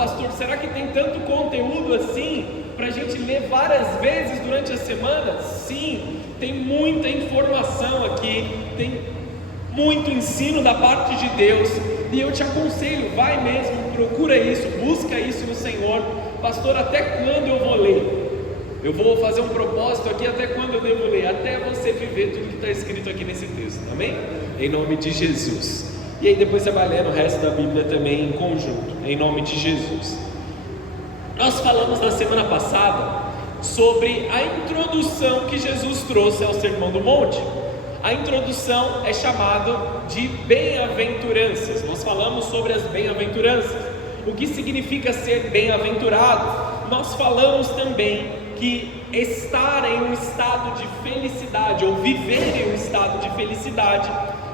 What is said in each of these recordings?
pastor, será que tem tanto conteúdo assim para a gente ler várias vezes durante a semana? Sim, tem muita informação aqui, tem muito ensino da parte de Deus, e eu te aconselho, vai mesmo, procura isso, busca isso no Senhor. Pastor, até quando eu vou ler? Eu vou fazer um propósito aqui, até quando eu devo ler? Até você viver tudo que está escrito aqui nesse texto, amém? Em nome de Jesus. E aí depois você vai ler o resto da Bíblia também em conjunto, em nome de Jesus. Nós falamos na semana passada sobre a introdução que Jesus trouxe ao Sermão do Monte. A introdução é chamada de bem-aventuranças. Nós falamos sobre as bem-aventuranças, o que significa ser bem-aventurado. Nós falamos também que estar em um estado de felicidade, ou viver em um estado de felicidade,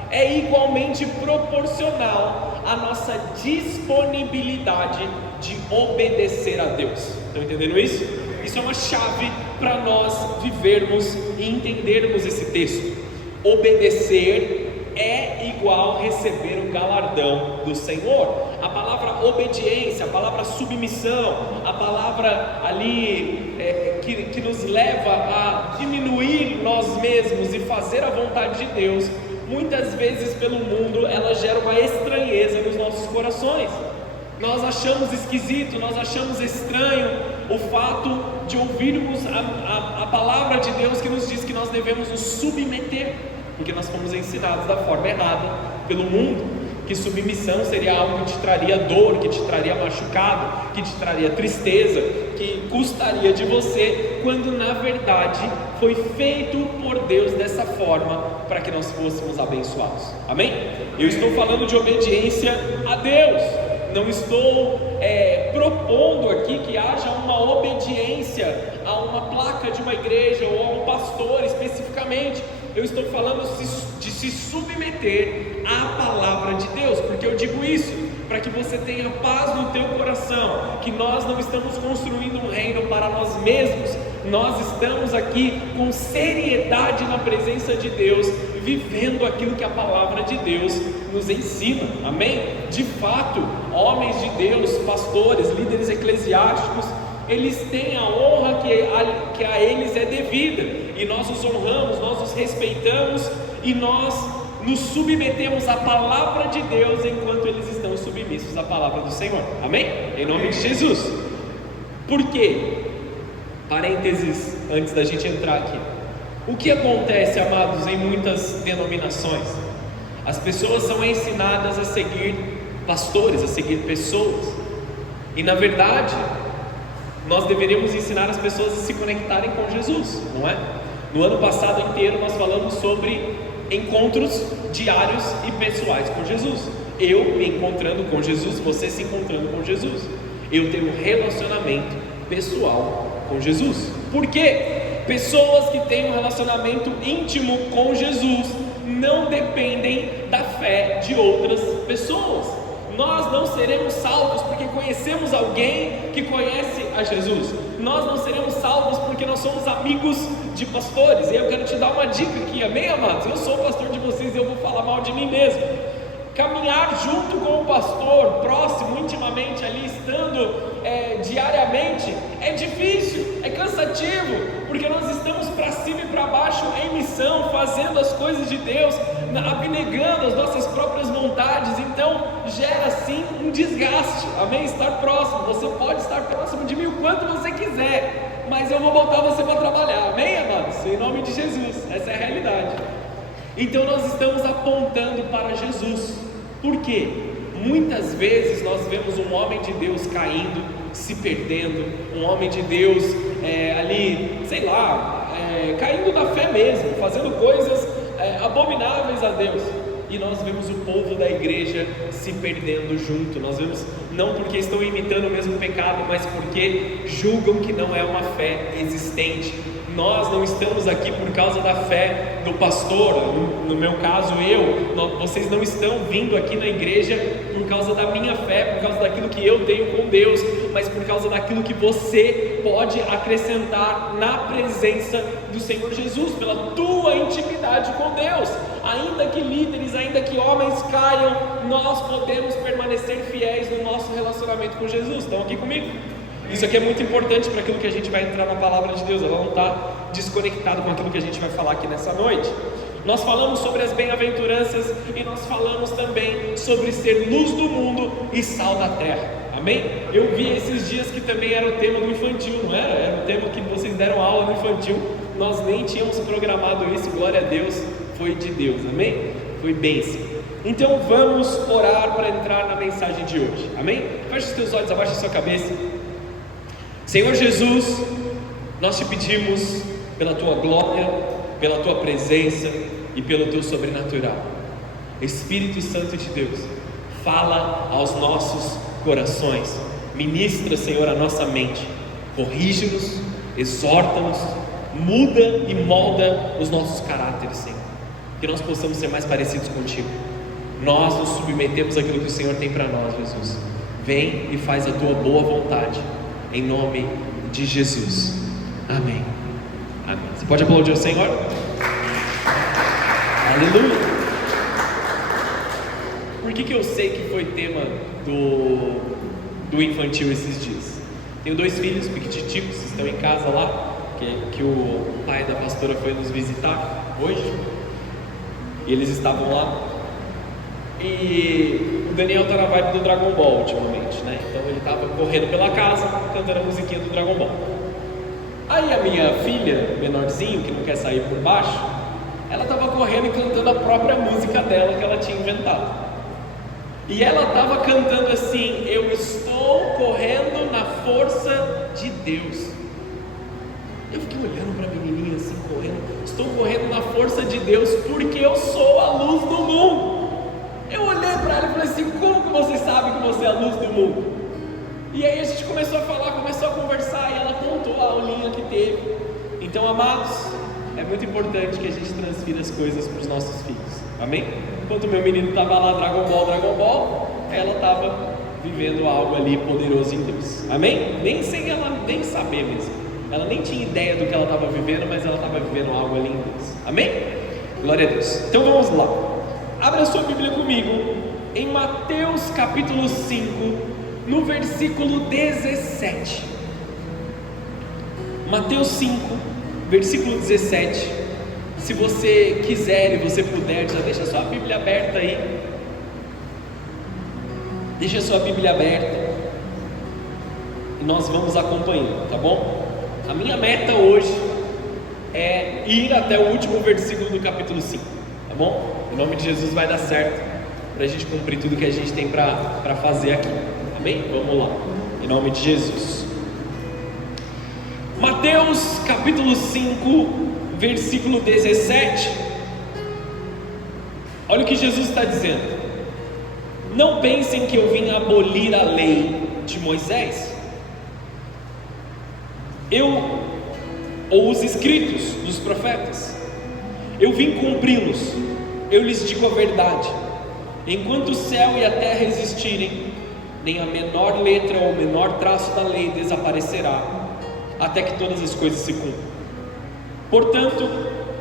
é igualmente proporcional à nossa disponibilidade de obedecer a Deus. Estão entendendo isso? Isso é uma chave para nós vivermos e entendermos esse texto. Obedecer é igual receber o galardão do Senhor. A palavra obediência, a palavra submissão, a palavra ali que nos leva a diminuir nós mesmos e fazer a vontade de Deus, muitas vezes pelo mundo ela gera uma estranheza nos nossos corações. Nós achamos esquisito, nós achamos estranho o fato de ouvirmos a palavra de Deus que nos diz que nós devemos nos submeter, porque nós fomos ensinados da forma errada pelo mundo, que submissão seria algo que te traria dor, que te traria machucado, que te traria tristeza, que custaria de você, quando na verdade foi feito por Deus dessa forma para que nós fôssemos abençoados, amém? Eu estou falando de obediência a Deus, não estou propondo aqui que haja uma obediência a uma placa de uma igreja ou a um pastor especificamente. Eu estou falando de se submeter à palavra de Deus. Porque eu digo isso para que você tenha paz no teu coração, que nós não estamos construindo um reino para nós mesmos, nós estamos aqui com seriedade na presença de Deus, vivendo aquilo que a palavra de Deus nos ensina, amém? De fato, homens de Deus, pastores, líderes eclesiásticos, eles têm a honra que a eles é devida, e nós os honramos, nós os respeitamos, e nós nos submetemos à palavra de Deus enquanto eles estão submissos à palavra do Senhor, amém? Em nome de Jesus. Por quê? Parênteses antes da gente entrar aqui. O que acontece, amados, em muitas denominações? As pessoas são ensinadas a seguir pastores, a seguir pessoas, e na verdade nós deveríamos ensinar as pessoas a se conectarem com Jesus, não é? No ano passado inteiro nós falamos sobre encontros diários e pessoais com Jesus. Eu me encontrando com Jesus, você se encontrando com Jesus. Eu tenho um relacionamento pessoal com Jesus. Por quê? Pessoas que têm um relacionamento íntimo com Jesus não dependem da fé de outras pessoas. Nós não seremos salvos porque conhecemos alguém que conhece a Jesus. Nós não seremos salvos porque nós somos amigos de pastores. E eu quero te dar uma dica aqui, amém, amados? Eu sou o pastor de vocês e eu vou falar mal de mim mesmo. Caminhar junto com o pastor, próximo, intimamente ali, estando diariamente, é difícil, é cansativo, porque nós estamos para cima e para baixo em missão, fazendo as coisas de Deus, abnegando as nossas próprias vontades, então gera sim um desgaste, amém? Estar próximo, você pode estar próximo de mim o quanto você quiser, mas eu vou botar você para trabalhar, amém, amados? Em nome de Jesus, essa é a realidade. Então nós estamos apontando para Jesus. Por quê? Muitas vezes nós vemos um homem de Deus caindo, se perdendo, um homem de Deus ali, sei lá, caindo da fé mesmo, fazendo coisas abomináveis a Deus. E nós vemos o povo da igreja se perdendo junto. Nós vemos, não porque estão imitando o mesmo pecado, mas porque julgam que não é uma fé existente. Nós não estamos aqui por causa da fé do pastor, no meu caso vocês não estão vindo aqui na igreja por por causa da minha fé, por causa daquilo que eu tenho com Deus, mas por causa daquilo que você pode acrescentar na presença do Senhor Jesus, pela tua intimidade com Deus. Ainda que líderes, ainda que homens caiam, nós podemos permanecer fiéis no nosso relacionamento com Jesus. Estão aqui comigo? Isso aqui é muito importante para aquilo que a gente vai entrar na palavra de Deus. Ela não está desconectada com aquilo que a gente vai falar aqui nessa noite. Nós falamos sobre as bem-aventuranças e nós falamos também sobre ser luz do mundo e sal da terra. Amém? Eu vi esses dias que também era o tema do infantil, não era? Era o tema que vocês deram aula no infantil. Nós nem tínhamos programado isso, glória a Deus, foi de Deus, amém? Foi bênção. Então vamos orar para entrar na mensagem de hoje, amém? Feche os teus olhos, abaixa a sua cabeça. Senhor Jesus, nós te pedimos pela tua glória, pela tua presença e pelo teu sobrenatural. Espírito Santo de Deus, fala aos nossos corações, ministra, Senhor, a nossa mente, corrige-nos, exorta-nos, muda e molda os nossos caráteres, Senhor, que nós possamos ser mais parecidos contigo. Nós nos submetemos àquilo que o Senhor tem para nós, Jesus. Vem e faz a tua boa vontade, em nome de Jesus, amém. Amém. Você pode aplaudir o Senhor? Aleluia. Por que eu sei que foi tema do infantil esses dias? Tenho 2 filhos pequiticos, estão em casa lá, que o pai da pastora foi nos visitar hoje, e eles estavam lá, e o Daniel está na vibe do Dragon Ball ultimamente, né? Então ele estava correndo pela casa, cantando a musiquinha do Dragon Ball. Aí a minha filha, menorzinho, que não quer sair por baixo, ela estava correndo e cantando a própria música dela que ela tinha inventado. E ela estava cantando assim: eu estou correndo na força de Deus. Eu fiquei olhando para a menininha assim, correndo. Estou correndo na força de Deus porque eu sou a luz do mundo. Eu olhei para ela e falei assim: como que você sabe que você é a luz do mundo? E aí a gente começou a falar, começou a conversar, e ela contou a aulinha que teve. Então, amados, é muito importante que a gente transfira as coisas para os nossos filhos, amém? Enquanto meu menino estava lá, Dragon Ball, ela estava vivendo algo ali poderoso em Deus, amém? Nem sem ela nem saber mesmo, ela nem tinha ideia do que ela estava vivendo, mas ela estava vivendo algo ali em Deus, amém? Glória a Deus. Então vamos lá, abra a sua Bíblia comigo em Mateus capítulo 5, no versículo 17. Mateus 5, versículo 17. Se você quiser e você puder, já deixa a sua Bíblia aberta aí. Deixa a sua Bíblia aberta e nós vamos acompanhando, tá bom? A minha meta hoje é ir até o último versículo do capítulo 5, tá bom? Em nome de Jesus vai dar certo para a gente cumprir tudo que a gente tem para fazer aqui. Amém? Vamos lá, em nome de Jesus. Mateus capítulo 5, versículo 17. Olha o que Jesus está dizendo: não pensem que eu vim abolir a lei de Moisés, ou os escritos dos profetas. Eu vim cumpri-los. Eu lhes digo a verdade: enquanto o céu e a terra existirem, nem a menor letra ou o menor traço da lei desaparecerá, até que todas as coisas se cumpram. Portanto,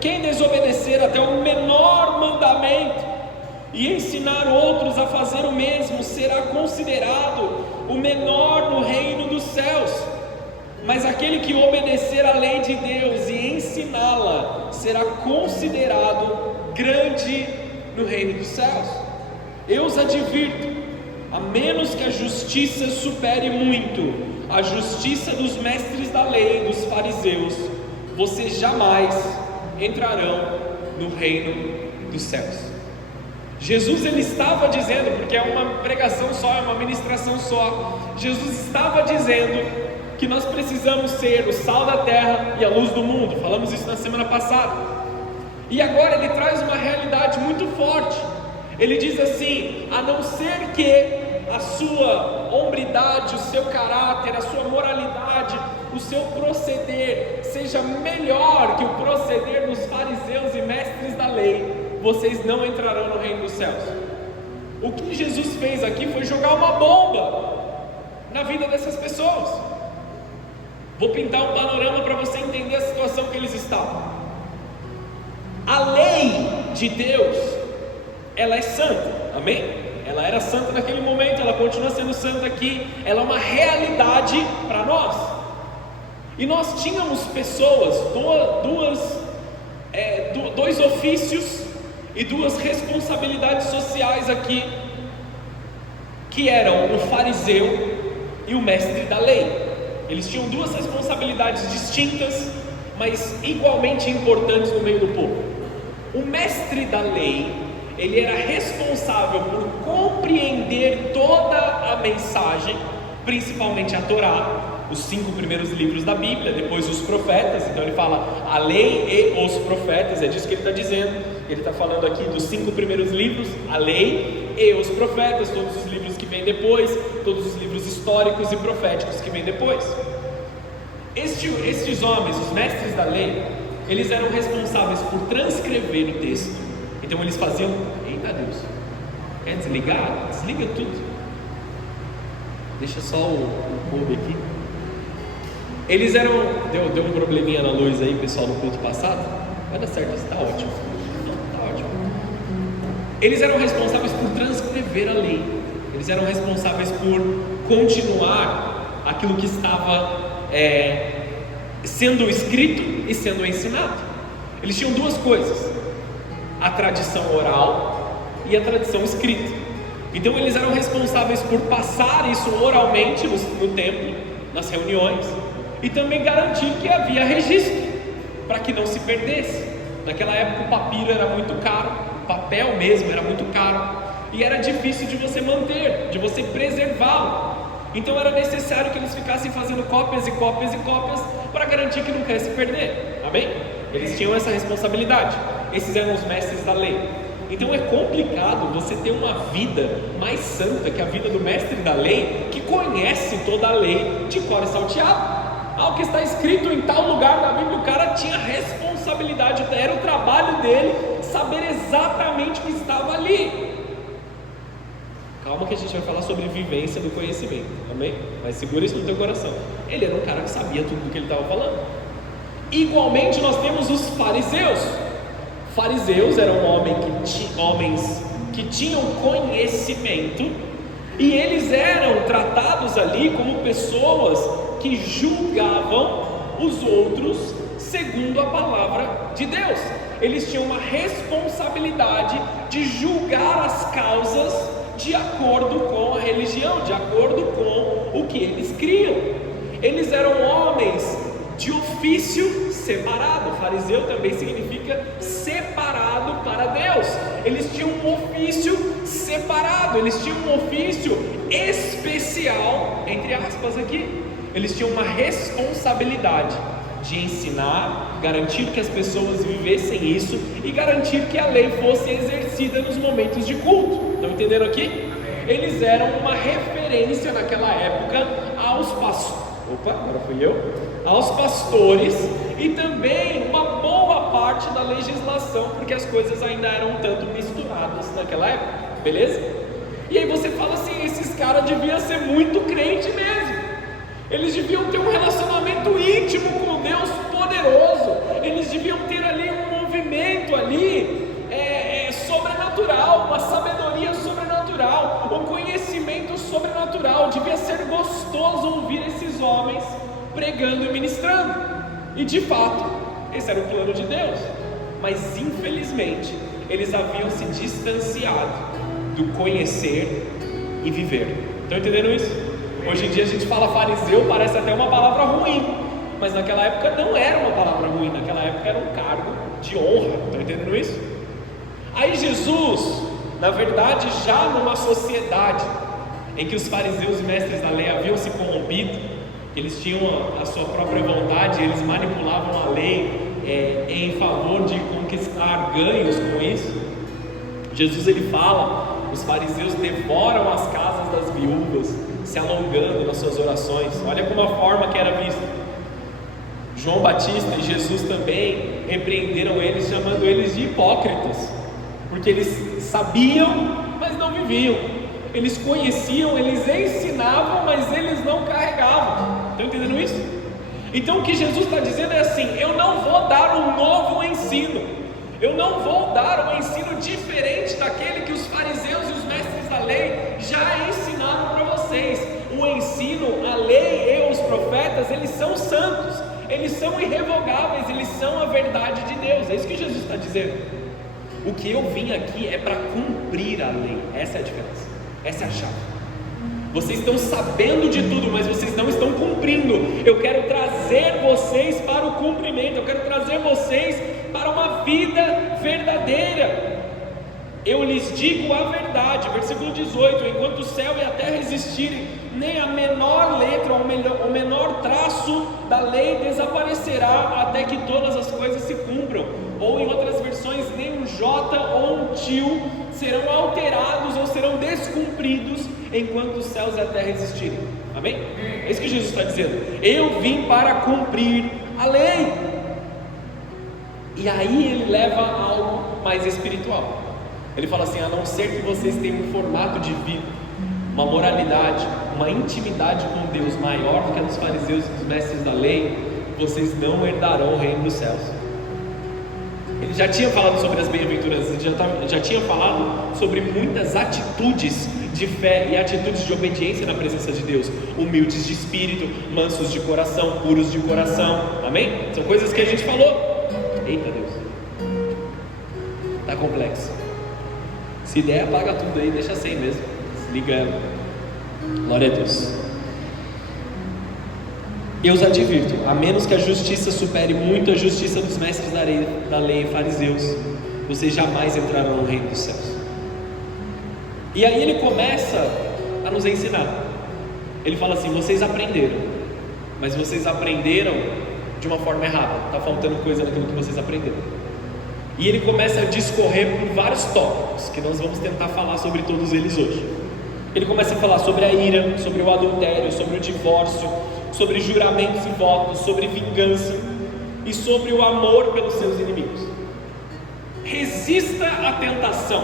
quem desobedecer até o menor mandamento e ensinar outros a fazer o mesmo, será considerado o menor no reino dos céus. Mas aquele que obedecer à lei de Deus e ensiná-la, será considerado grande no reino dos céus. Eu os advirto: a menos que a justiça supere muito a justiça dos mestres da lei e dos fariseus, vocês jamais entrarão no reino dos céus. Jesus ele estava dizendo, porque é uma pregação só, é uma ministração só, Jesus estava dizendo que nós precisamos ser o sal da terra e a luz do mundo. Falamos isso na semana passada. E agora ele traz uma realidade muito forte. Ele diz assim: a não ser que a sua hombridade, o seu caráter, a sua moralidade, o seu proceder seja melhor que o proceder dos fariseus e mestres da lei, vocês não entrarão no reino dos céus. O que Jesus fez aqui foi jogar uma bomba na vida dessas pessoas. Vou pintar um panorama para você entender a situação que eles estavam. A lei de Deus, ela é santa, amém? Ela era santa naquele momento, ela continua sendo santa aqui, ela é uma realidade para nós. E nós tínhamos pessoas, dois ofícios e duas responsabilidades sociais aqui, que eram o fariseu e o mestre da lei. Eles tinham duas responsabilidades distintas, mas igualmente importantes no meio do povo. O mestre da lei, ele era responsável por compreender toda a mensagem, principalmente a Torá, os 5 primeiros livros da Bíblia, depois os profetas. Então ele fala a lei e os profetas, é disso que ele está dizendo. Ele está falando aqui dos 5 primeiros livros, a lei e os profetas, todos os livros que vêm depois, todos os livros históricos e proféticos que vêm depois. Estes homens, os mestres da lei, eles eram responsáveis por transcrever o texto. Então eles faziam, eita Deus, quer desligar? Desliga tudo. Deixa só o hub aqui. Eles eram, deu um probleminha na luz aí, pessoal, no culto passado. Vai dar certo, está ótimo. Está ótimo. Eles eram responsáveis por transcrever a lei. Eles eram responsáveis por continuar aquilo que estava sendo escrito e sendo ensinado. Eles tinham duas coisas: a tradição oral e a tradição escrita. Então eles eram responsáveis por passar isso oralmente no templo, nas reuniões, e também garantir que havia registro, para que não se perdesse. Naquela época o papiro era muito caro, o papel mesmo era muito caro, e era difícil de você manter, de você preservá-lo. Então era necessário que eles ficassem fazendo cópias e cópias e cópias, para garantir que nunca ia se perder, amém? Eles tinham essa responsabilidade. Esses eram os mestres da lei. Então é complicado você ter uma vida mais santa que a vida do mestre da lei, que conhece toda a lei de cor e salteado. O que está escrito em tal lugar da Bíblia, o cara tinha responsabilidade, era o trabalho dele saber exatamente o que estava ali. Calma que a gente vai falar sobre vivência do conhecimento, amém? Mas segura isso no teu coração. Ele era um cara que sabia tudo do que ele estava falando. Igualmente nós temos os fariseus. Fariseus eram homens que tinham conhecimento, e eles eram tratados ali como pessoas que julgavam os outros segundo a palavra de Deus. Eles tinham uma responsabilidade de julgar as causas de acordo com a religião, de acordo com o que eles criam. Eles eram homens de ofício separado. Fariseu também significa separado para Deus. Eles tinham um ofício separado, eles tinham um ofício especial, entre aspas aqui. Eles tinham uma responsabilidade de ensinar, garantir que as pessoas vivessem isso e garantir que a lei fosse exercida nos momentos de culto. Estão entendendo aqui? Eles eram uma referência naquela época aos pastores e também uma boa parte da legislação, porque as coisas ainda eram um tanto misturadas naquela época, beleza? E aí você fala assim, esses caras deviam ser muito crente mesmo. Eles deviam ter um relacionamento íntimo com Deus poderoso. Eles deviam ter ali um movimento ali sobrenatural, uma sabedoria sobrenatural, um conhecimento sobrenatural. Devia ser gostoso ouvir esses homens pregando e ministrando. E de fato, esse era o plano de Deus. Mas infelizmente, eles haviam se distanciado do conhecer e viver. Estão entendendo isso? Hoje em dia a gente fala fariseu, parece até uma palavra ruim, mas naquela época não era uma palavra ruim, naquela época era um cargo de honra. Estão entendendo isso? Aí Jesus, na verdade, já numa sociedade em que os fariseus e mestres da lei haviam se corrompido, eles tinham a sua própria vontade, eles manipulavam a lei em favor de conquistar ganhos com isso. Jesus ele fala, os fariseus devoram as casas das viúvas, se alongando nas suas orações. Olha como a forma que era vista. João Batista e Jesus também repreenderam eles, chamando eles de hipócritas, porque eles sabiam, mas não viviam. viviam. Eles conheciam, eles ensinavam, mas eles não carregavam. Estão entendendo isso? Então o que Jesus está dizendo é assim: eu não vou dar um novo ensino, eu não vou dar um ensino diferente daquele que os fariseus e os mestres da lei já ensinaram para vocês. O ensino, a lei e os profetas, eles são santos, eles são irrevogáveis, eles são a verdade de Deus. É isso que Jesus está dizendo. O que eu vim aqui é para cumprir a lei. Essa é a diferença, essa é a chave. Vocês estão sabendo de tudo, mas vocês não estão cumprindo. Eu quero trazer vocês para o cumprimento, eu quero trazer vocês para uma vida verdadeira. Eu lhes digo a verdade, versículo 18: enquanto o céu e a terra existirem, nem a menor letra ou o menor traço da lei desaparecerá até que todas as coisas se cumpram. Ou em outras versões, nem um J ou um til serão alterados ou serão descumpridos enquanto os céus e a terra existirem. Amém? É isso que Jesus está dizendo. Eu vim para cumprir a lei. E aí ele leva a algo mais espiritual. Ele fala assim: a não ser que vocês tenham um formato de vida, uma moralidade, uma intimidade com Deus maior do que a dos fariseus e dos mestres da lei, vocês não herdarão o reino dos céus. Ele já tinha falado sobre as bem-aventuranças, ele já tinha falado sobre muitas atitudes de fé e atitudes de obediência na presença de Deus: humildes de espírito, mansos de coração, puros de coração. Amém? São coisas que a gente falou. Eita Deus, tá complexo. Se der, apaga tudo aí, deixa sem mesmo, desliga ela. Glória a Deus. Eu os advirto: a menos que a justiça supere muito a justiça dos mestres da lei e fariseus, vocês jamais entrarão no reino dos céus. E aí ele começa a nos ensinar. Ele fala assim: vocês aprenderam, mas vocês aprenderam de uma forma errada, está faltando coisa naquilo que vocês aprenderam. E ele começa a discorrer por vários tópicos, que nós vamos tentar falar sobre todos eles hoje. Ele começa a falar sobre a ira, sobre o adultério, sobre o divórcio, sobre juramentos e votos, sobre vingança e sobre o amor pelos seus inimigos. Resista à tentação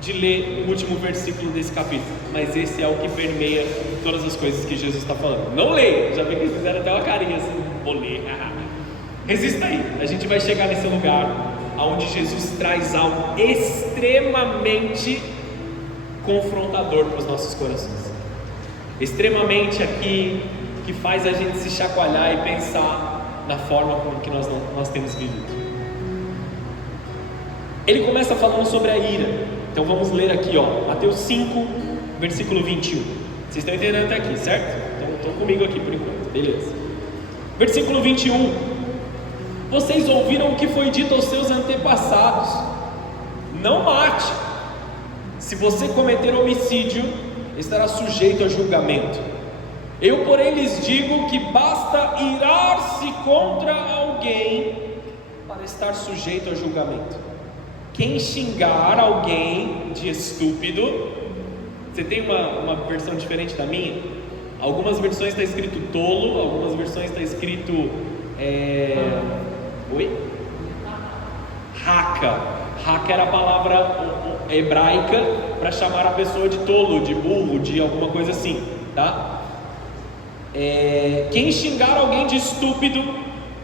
de ler o último versículo desse capítulo, mas esse é o que permeia todas as coisas que Jesus está falando. Não leia, já vi que eles fizeram até uma carinha assim: vou ler. Resista aí, a gente vai chegar nesse lugar onde Jesus traz algo extremamente confrontador para os nossos corações, extremamente aqui, que faz a gente se chacoalhar e pensar na forma como que nós temos vivido. Ele começa falando sobre a ira. Então vamos ler aqui, Mateus 5, versículo 21. Vocês estão entendendo até aqui, certo? Então estão comigo aqui por enquanto, beleza. Versículo 21: vocês ouviram o que foi dito aos seus antepassados: não mate. Se você cometer homicídio, estará sujeito a julgamento. Eu, porém, lhes digo que basta irar-se contra alguém para estar sujeito a julgamento. Quem xingar alguém de estúpido, você tem uma versão diferente da minha? Algumas versões está escrito tolo, algumas versões está escrito raca. Raca era a palavra hebraica para chamar a pessoa de tolo, de burro, de alguma coisa assim, tá? Quem xingar alguém de estúpido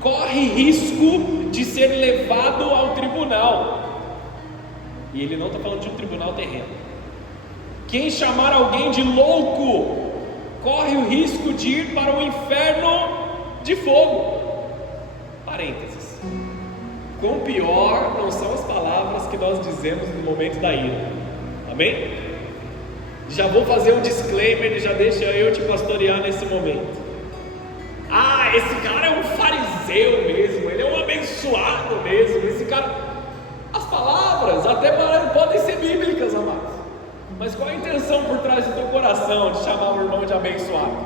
corre risco de ser levado ao tribunal. E ele não está falando de um tribunal terreno. Quem chamar alguém de louco corre o risco de ir para o inferno de fogo. Parênteses: quão pior não são as palavras que nós dizemos no momento da ira. Amém? Já vou fazer um disclaimer e já deixa eu te pastorear nesse momento. Esse cara é um fariseu mesmo, ele é um abençoado mesmo, esse cara... As palavras até podem ser bíblicas, amados, mas qual a intenção por trás do teu coração de chamar o irmão de abençoado?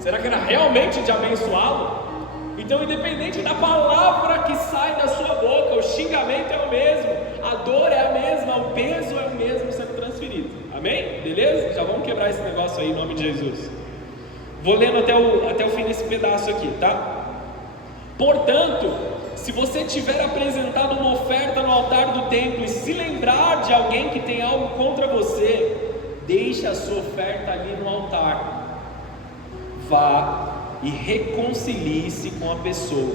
Será que era realmente de abençoá-lo? Então, independente da palavra que sai da sua boca, o xingamento é o mesmo, a dor é a mesma, o peso é o mesmo sendo transferido. Amém? Beleza? Já vamos quebrar esse negócio aí em nome de Jesus. Vou lendo até o fim desse pedaço aqui, tá? Portanto, Se você tiver apresentado uma oferta no altar do templo e se lembrar de alguém que tem algo contra você, deixe a sua oferta ali no altar. Vá e reconcilie-se com a pessoa.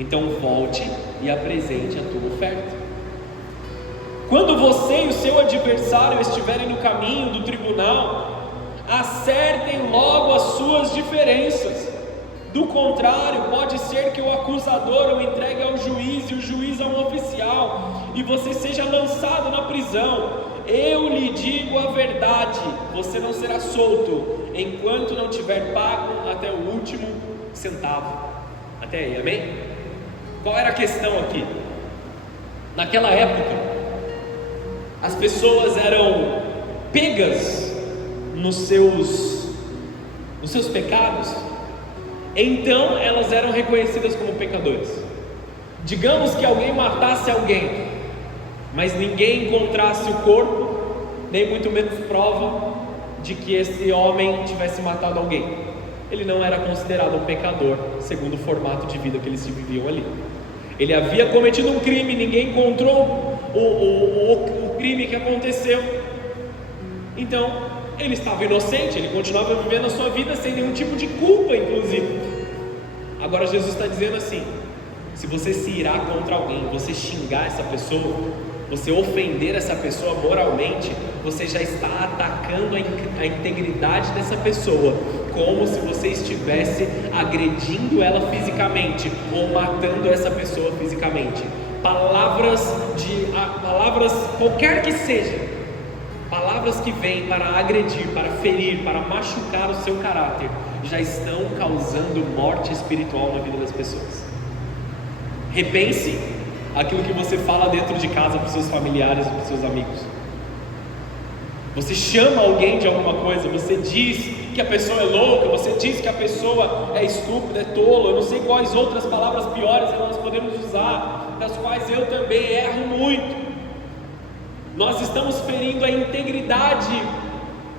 Então volte e apresente a tua oferta. Quando você e o seu adversário estiverem no caminho do tribunal, acertem logo as suas diferenças. Do contrário, pode ser que o acusador o entregue ao juiz e o juiz a um oficial, e você seja lançado na prisão. Eu lhe digo a verdade, você não será solto, enquanto não tiver pago até o último centavo. Até aí, amém? Qual era a questão aqui? Naquela época, as pessoas eram pegas nos seus pecados, então elas eram reconhecidas como pecadores. Digamos que alguém matasse alguém, mas ninguém encontrasse o corpo, nem muito menos prova de que esse homem tivesse matado alguém. Ele não era considerado um pecador, segundo o formato de vida que eles viviam ali. Ele havia cometido um crime, ninguém encontrou o crime que aconteceu, então ele estava inocente, ele continuava vivendo a sua vida sem nenhum tipo de culpa, inclusive. Agora Jesus está dizendo assim: se você se irar contra alguém, você xingar essa pessoa, você ofender essa pessoa moralmente, você já está atacando a integridade dessa pessoa, como se você estivesse agredindo ela fisicamente, ou matando essa pessoa fisicamente. Palavras, qualquer que seja, palavras que vêm para agredir, para ferir, para machucar o seu caráter, já estão causando morte espiritual na vida das pessoas. Repense aquilo que você fala dentro de casa para os seus familiares e para os seus amigos. Você chama alguém de alguma coisa, você diz que a pessoa é louca, você diz que a pessoa é estúpida, é tola, eu não sei quais outras palavras piores nós podemos usar, das quais eu também erro muito. Nós estamos ferindo a integridade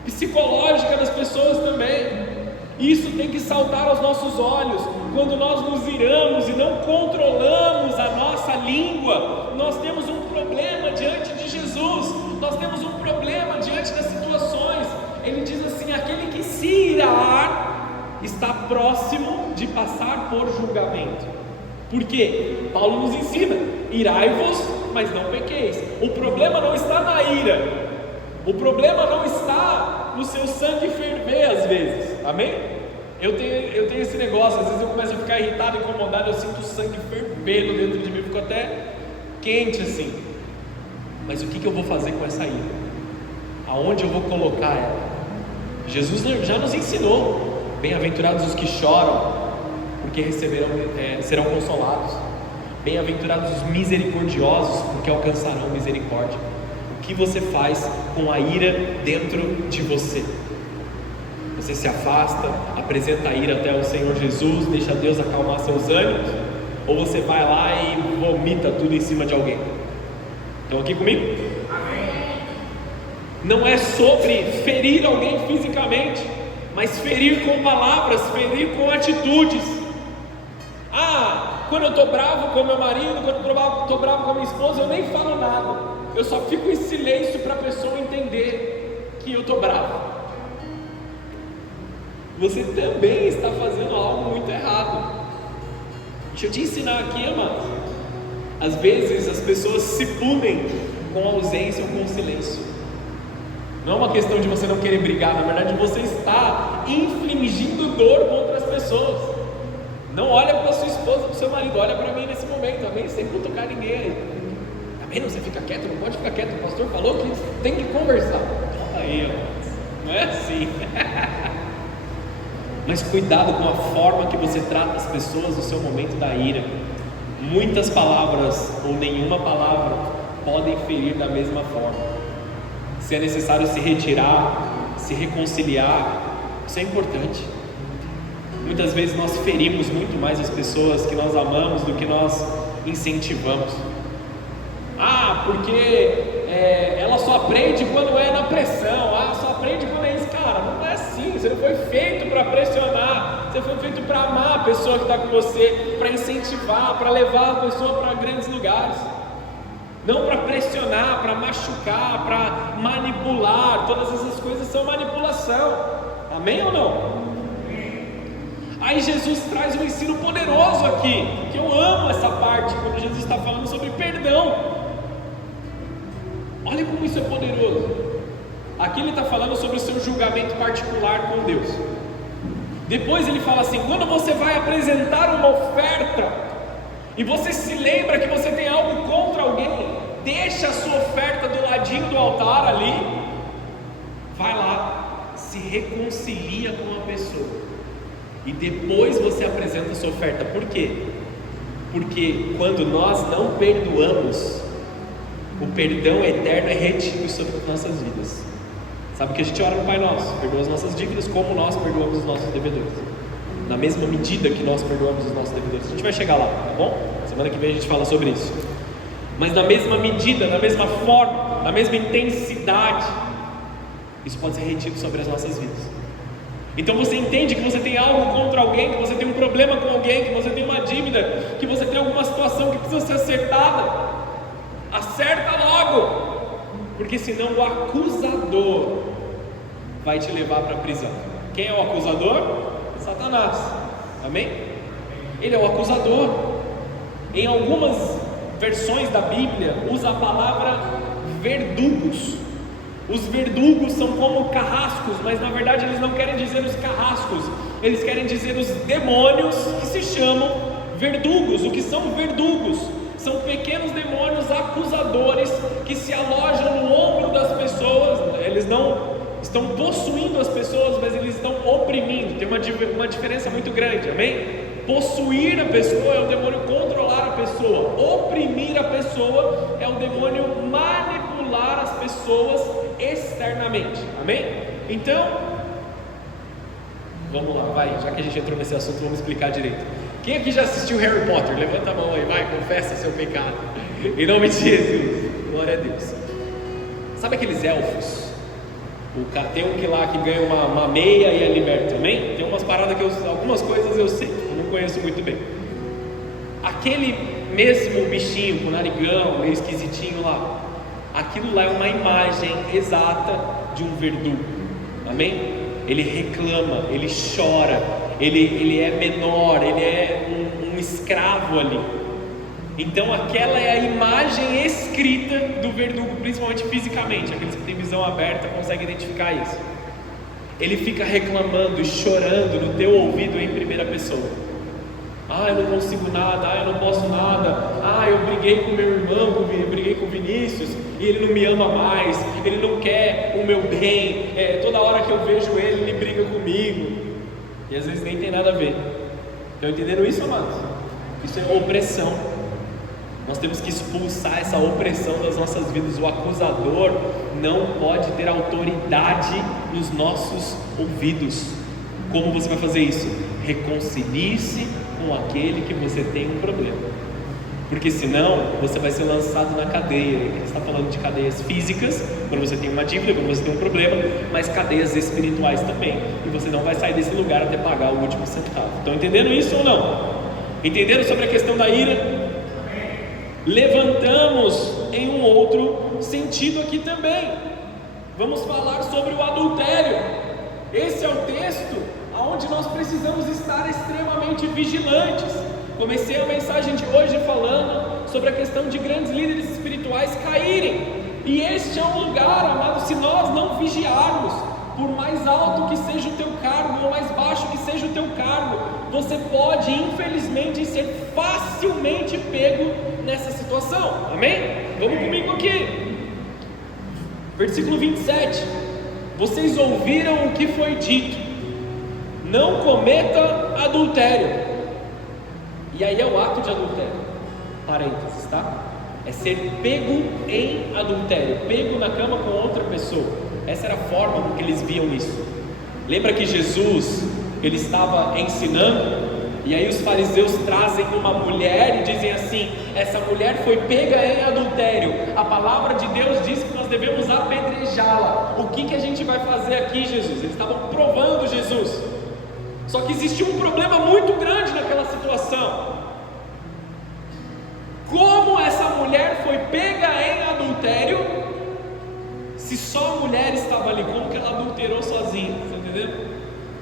psicológica das pessoas também. Isso tem que saltar aos nossos olhos. Quando nós nos iramos e não controlamos a nossa língua, nós temos um problema diante de Jesus, nós temos um problema diante das situações. Ele diz assim: aquele que se irar está próximo de passar por julgamento. Por quê? Paulo nos ensina: irai-vos, mas não pequeis. O problema não está na ira, o problema não está no seu sangue ferver às vezes, amém? Eu tenho esse negócio, às vezes eu começo a ficar irritado, incomodado, eu sinto o sangue fervendo dentro de mim, eu fico até quente assim. Mas o que eu vou fazer com essa ira? Aonde eu vou colocar ela? Jesus já nos ensinou: bem-aventurados os que choram, porque serão consolados. Bem-aventurados os misericordiosos, porque alcançarão misericórdia. O que você faz com a ira dentro de você? Você se afasta, apresenta a ira até o Senhor Jesus, deixa Deus acalmar seus ânimos, ou você vai lá e vomita tudo em cima de alguém? Estão aqui comigo? Amém. Não é sobre ferir alguém fisicamente, mas ferir com palavras, ferir com atitudes. Quando eu estou bravo com meu marido, quando eu estou bravo com a minha esposa, eu nem falo nada, eu só fico em silêncio para a pessoa entender que eu estou bravo. Você também está fazendo algo muito errado. Deixa eu te ensinar aqui, amados. Às vezes as pessoas se punem com ausência ou com silêncio. Não é uma questão de você não querer brigar, na verdade você está infligindo dor contra as pessoas. Não olha para a sua esposa, para o seu marido, olha para mim nesse momento, amém? Sem cutucar ninguém aí. Amém? Não, você fica quieto, não pode ficar quieto, o pastor falou que tem que conversar. Aí, amados, não é assim. Mas cuidado com a forma que você trata as pessoas no seu momento da ira. Muitas palavras ou nenhuma palavra podem ferir da mesma forma. Se é necessário se retirar, se reconciliar, isso é importante. Muitas vezes nós ferimos muito mais as pessoas que nós amamos do que nós incentivamos. Porque ela só aprende quando é na pressão, só aprende quando é isso. Cara, não é assim, você não foi feito para pressionar, Você foi feito para amar a pessoa que está com você, para incentivar, para levar a pessoa para grandes lugares. Não para pressionar, para machucar, para manipular. Todas essas coisas são manipulação. Amém ou não? Aí Jesus traz um ensino poderoso aqui, que eu amo essa parte, quando Jesus está falando sobre perdão. Olha como isso é poderoso. Aqui ele está falando sobre o seu julgamento particular com Deus. Depois ele fala assim: quando você vai apresentar uma oferta, e você se lembra que você tem algo contra alguém, deixa a sua oferta do ladinho do altar ali, vai lá, se reconcilia com a pessoa, e depois você apresenta a sua oferta. Por quê? Porque quando nós não perdoamos, o perdão eterno é retido sobre as nossas vidas. Sabe que a gente ora no Pai Nosso: perdoa as nossas dívidas como nós perdoamos os nossos devedores. Na mesma medida que nós perdoamos os nossos devedores. A gente vai chegar lá, tá bom? Semana que vem a gente fala sobre isso. Mas na mesma medida, na mesma forma, na mesma intensidade, isso pode ser retido sobre as nossas vidas. Então você entende que você tem algo contra alguém, que você tem um problema com alguém, que você tem uma dívida, que você tem alguma situação que precisa ser acertada. Acerta logo, porque senão o acusador vai te levar para a prisão. Quem é o acusador? Satanás. Amém? Ele é o acusador. Em algumas versões da Bíblia usa a palavra verdugos. Os verdugos são como carrascos, mas na verdade eles não querem dizer os carrascos, eles querem dizer os demônios que se chamam verdugos. O que são verdugos? São pequenos demônios acusadores que se alojam no ombro das pessoas. Eles não estão possuindo as pessoas, mas eles estão oprimindo. Tem uma diferença muito grande, amém? Possuir a pessoa é o demônio controlar a pessoa. Oprimir a pessoa é o demônio manipular as pessoas externamente, amém? Então, vamos lá, vai, já que a gente entrou nesse assunto, vamos explicar direito. Quem aqui já assistiu Harry Potter? Levanta a mão aí, vai, confessa seu pecado, em nome de Jesus, glória a Deus. Sabe aqueles elfos? Tem um que lá que ganha uma meia e é liberto, amém? Tem umas paradas que algumas coisas eu sei, eu não conheço muito bem. Aquele mesmo bichinho com narigão, meio esquisitinho lá, aquilo lá é uma imagem exata de um verdugo, amém? Ele reclama, ele chora, ele é menor, ele é um escravo ali. Então aquela é a imagem escrita do verdugo, principalmente fisicamente. Aqueles que têm visão aberta conseguem identificar isso. Ele fica reclamando e chorando no teu ouvido em primeira pessoa. Ah, eu não consigo nada, ah, eu não posso nada, ah, eu briguei com meu irmão, eu briguei com o Vinícius, e ele não me ama mais, ele não quer o meu bem, toda hora que eu vejo ele, ele briga comigo, e às vezes nem tem nada a ver. Estão entendendo isso, amados? Isso é opressão. Nós temos que expulsar essa opressão das nossas vidas. O acusador não pode ter autoridade nos nossos ouvidos. Como você vai fazer isso? Reconcilie-se com aquele que você tem um problema, porque senão você vai ser lançado na cadeia. Ele está falando de cadeias físicas, quando você tem uma dívida, quando você tem um problema, mas cadeias espirituais também, e você não vai sair desse lugar até pagar o último centavo. Estão entendendo isso ou não? Entenderam sobre a questão da ira? Levantamos em um outro sentido aqui também. Vamos falar sobre o adultério. Esse é o texto onde nós precisamos estar extremamente vigilantes. Comecei a mensagem de hoje falando sobre a questão de grandes líderes espirituais caírem, e este é um lugar, amado, se nós não vigiarmos, por mais alto que seja o teu cargo, ou mais baixo que seja o teu cargo, você pode infelizmente ser facilmente pego nessa situação, amém? Vamos comigo aqui, versículo 27, vocês ouviram o que foi dito, não cometa adultério. E aí é o ato de adultério, parênteses, tá? É ser pego em adultério, pego na cama com outra pessoa. Essa era a forma com que eles viam isso. Lembra que Jesus, ele estava ensinando, e aí os fariseus trazem uma mulher e dizem assim: essa mulher foi pega em adultério, a palavra de Deus diz que nós devemos apedrejá-la. O que a gente vai fazer aqui, Jesus? Eles estavam provando Jesus. Só que existia um problema muito grande naquela situação. Como essa mulher foi pega em adultério, se só a mulher estava ali? Como que ela adulterou sozinha? Você entendeu?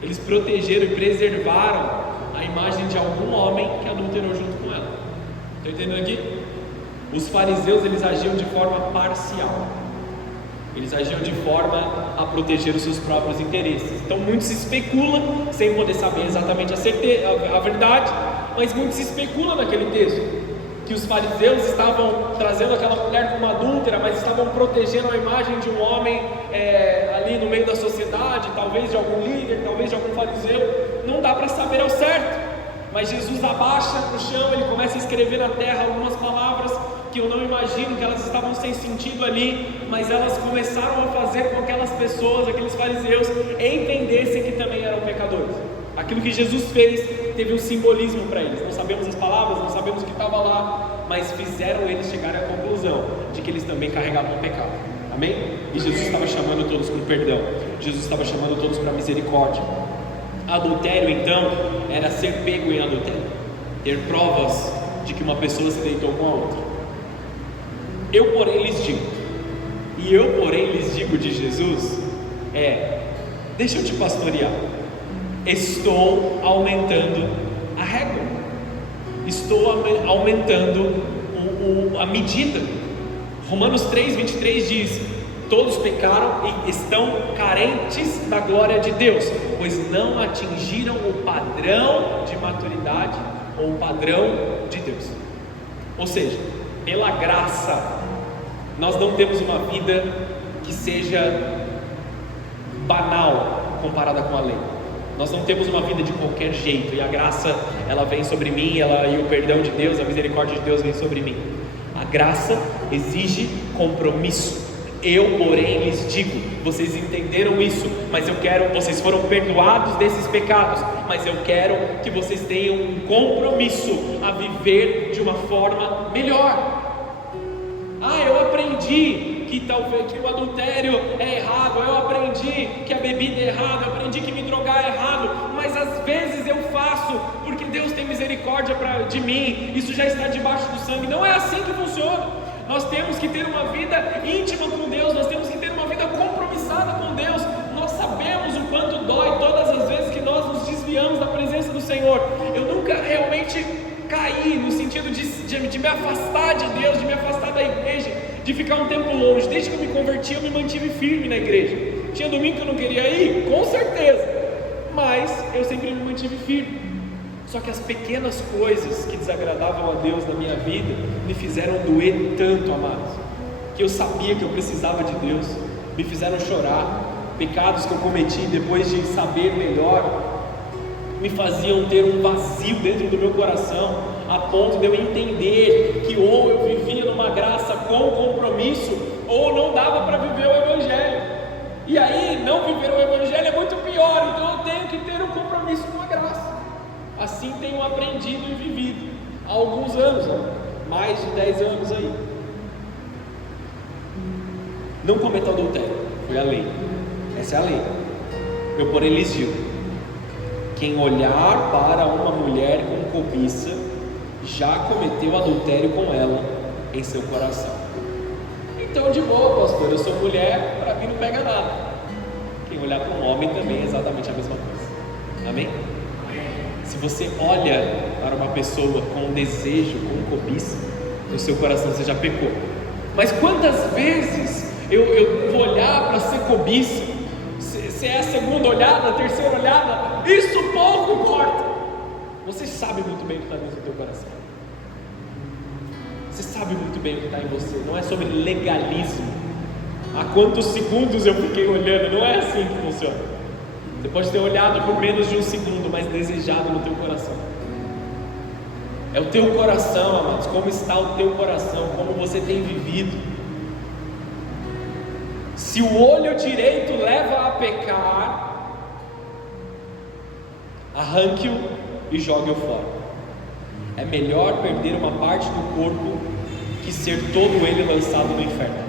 Eles protegeram e preservaram a imagem de algum homem que adulterou junto com ela. Está entendendo aqui? Os fariseus, eles agiam de forma parcial. Eles agiam de forma a proteger os seus próprios interesses. Então muito se especula, sem poder saber exatamente a verdade, mas muito se especula naquele texto, que os fariseus estavam trazendo aquela mulher como adúltera, mas estavam protegendo a imagem de um homem ali no meio da sociedade, talvez de algum líder, talvez de algum fariseu. Não dá para saber ao certo, mas Jesus abaixa para o chão, ele começa a escrever na terra algumas palavras que eu não imagino que elas estavam sem sentido ali, mas elas começaram a fazer com que aquelas pessoas, aqueles fariseus, entendessem que também eram pecadores. Aquilo que Jesus fez teve um simbolismo para eles. Não sabemos as palavras, não sabemos o que estava lá, mas fizeram eles chegarem à conclusão de que eles também carregavam o pecado. Amém? E Jesus estava chamando todos para o perdão. Jesus estava chamando todos para a misericórdia. Adultério, então, era ser pego em adultério, ter provas de que uma pessoa se deitou com a outra. Eu, porém, lhes digo, e eu, porém, lhes digo de Jesus, deixa eu te pastorear, estou aumentando a régua, estou aumentando a medida. Romanos 3:23 diz: todos pecaram e estão carentes da glória de Deus, pois não atingiram o padrão de maturidade ou o padrão de Deus. Ou seja, pela graça, nós não temos uma vida que seja banal comparada com a lei. Nós não temos uma vida de qualquer jeito, e a graça, ela vem sobre mim, e o perdão de Deus, a misericórdia de Deus vem sobre mim. A graça exige compromisso. Eu, porém, lhes digo, vocês entenderam isso, mas vocês foram perdoados desses pecados, mas eu quero que vocês tenham um compromisso a viver de uma forma melhor. Eu aprendi que o adultério é errado, eu aprendi que a bebida é errada, eu aprendi que me drogar é errado, mas às vezes eu faço porque Deus tem misericórdia de mim, isso já está debaixo do sangue. Não é assim que funciona. Nós temos que ter uma vida íntima com Deus, nós temos que ter uma vida compromissada com Deus. Nós sabemos o quanto dói todas as vezes que nós nos desviamos da presença do Senhor. Eu nunca realmente caí no sentido de me afastar de Deus, de me afastar da igreja, de ficar um tempo longe. Desde que eu me converti, eu me mantive firme na igreja. Tinha domingo que eu não queria ir? Com certeza, mas eu sempre me mantive firme. Só que as pequenas coisas que desagradavam a Deus na minha vida me fizeram doer tanto, amados, que eu sabia que eu precisava de Deus, me fizeram chorar. Pecados que eu cometi depois de saber melhor me faziam ter um vazio dentro do meu coração, a ponto de eu entender que ou eu vivia numa graça com compromisso, ou não dava para viver o Evangelho. E aí, não viver o Evangelho é muito pior, então eu tenho que ter um compromisso com a graça. Assim tenho aprendido e vivido há alguns anos, mais de 10 anos aí. Não cometa adultério, foi a lei, essa é a lei. Eu, porém, lhes digo: quem olhar para uma mulher com cobiça, já cometeu adultério com ela em seu coração. Então, de boa, pastor, eu sou mulher, para mim não pega nada. Quem olhar para um homem também é exatamente a mesma coisa. Amém? Se você olha para uma pessoa com desejo, com cobiça, no seu coração você já pecou. Mas quantas vezes eu vou olhar para ser cobiça? Se é a segunda olhada, a terceira olhada, isso pouco importa. Você sabe muito bem o que está dentro do teu coração. Você sabe muito bem o que está em você. Não é sobre legalismo. Há quantos segundos eu fiquei olhando? Não é assim que funciona. Você pode ter olhado por menos de um segundo, mas desejado no teu coração. É o teu coração, amados. Como está o teu coração? Como você tem vivido? Se o olho direito leva a pecar, arranque-o e jogue-o fora. É melhor perder uma parte do corpo que ser todo ele lançado no inferno.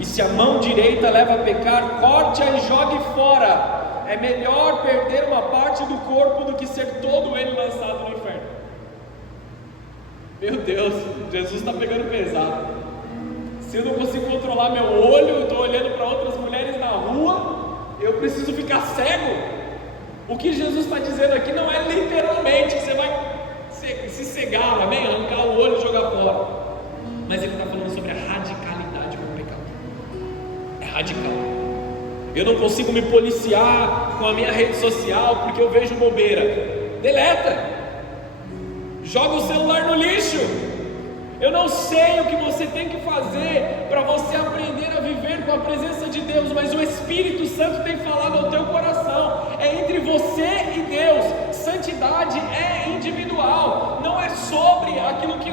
E se a mão direita leva a pecar, corte-a e jogue fora. é melhor perder uma parte do corpo do que ser todo ele lançado no inferno. Meu Deus, Jesus está pegando pesado. Se eu não consigo controlar meu olho, eu estou olhando para outras mulheres na rua, eu preciso ficar cego. O que Jesus está dizendo aqui não é literalmente que você vai se cegar, amém? Arrancar o olho e jogar fora. Mas ele está falando sobre a radicalidade com o pecado. É radical. Eu não consigo me policiar com a minha rede social porque eu vejo bobeira. Deleta. Joga o celular no lixo. Eu não sei o que você tem que fazer para você aprender a viver com a presença de Deus, mas o Espírito Santo tem falado ao teu coração. É entre você e Deus. Santidade é individual, não é sobre aquilo que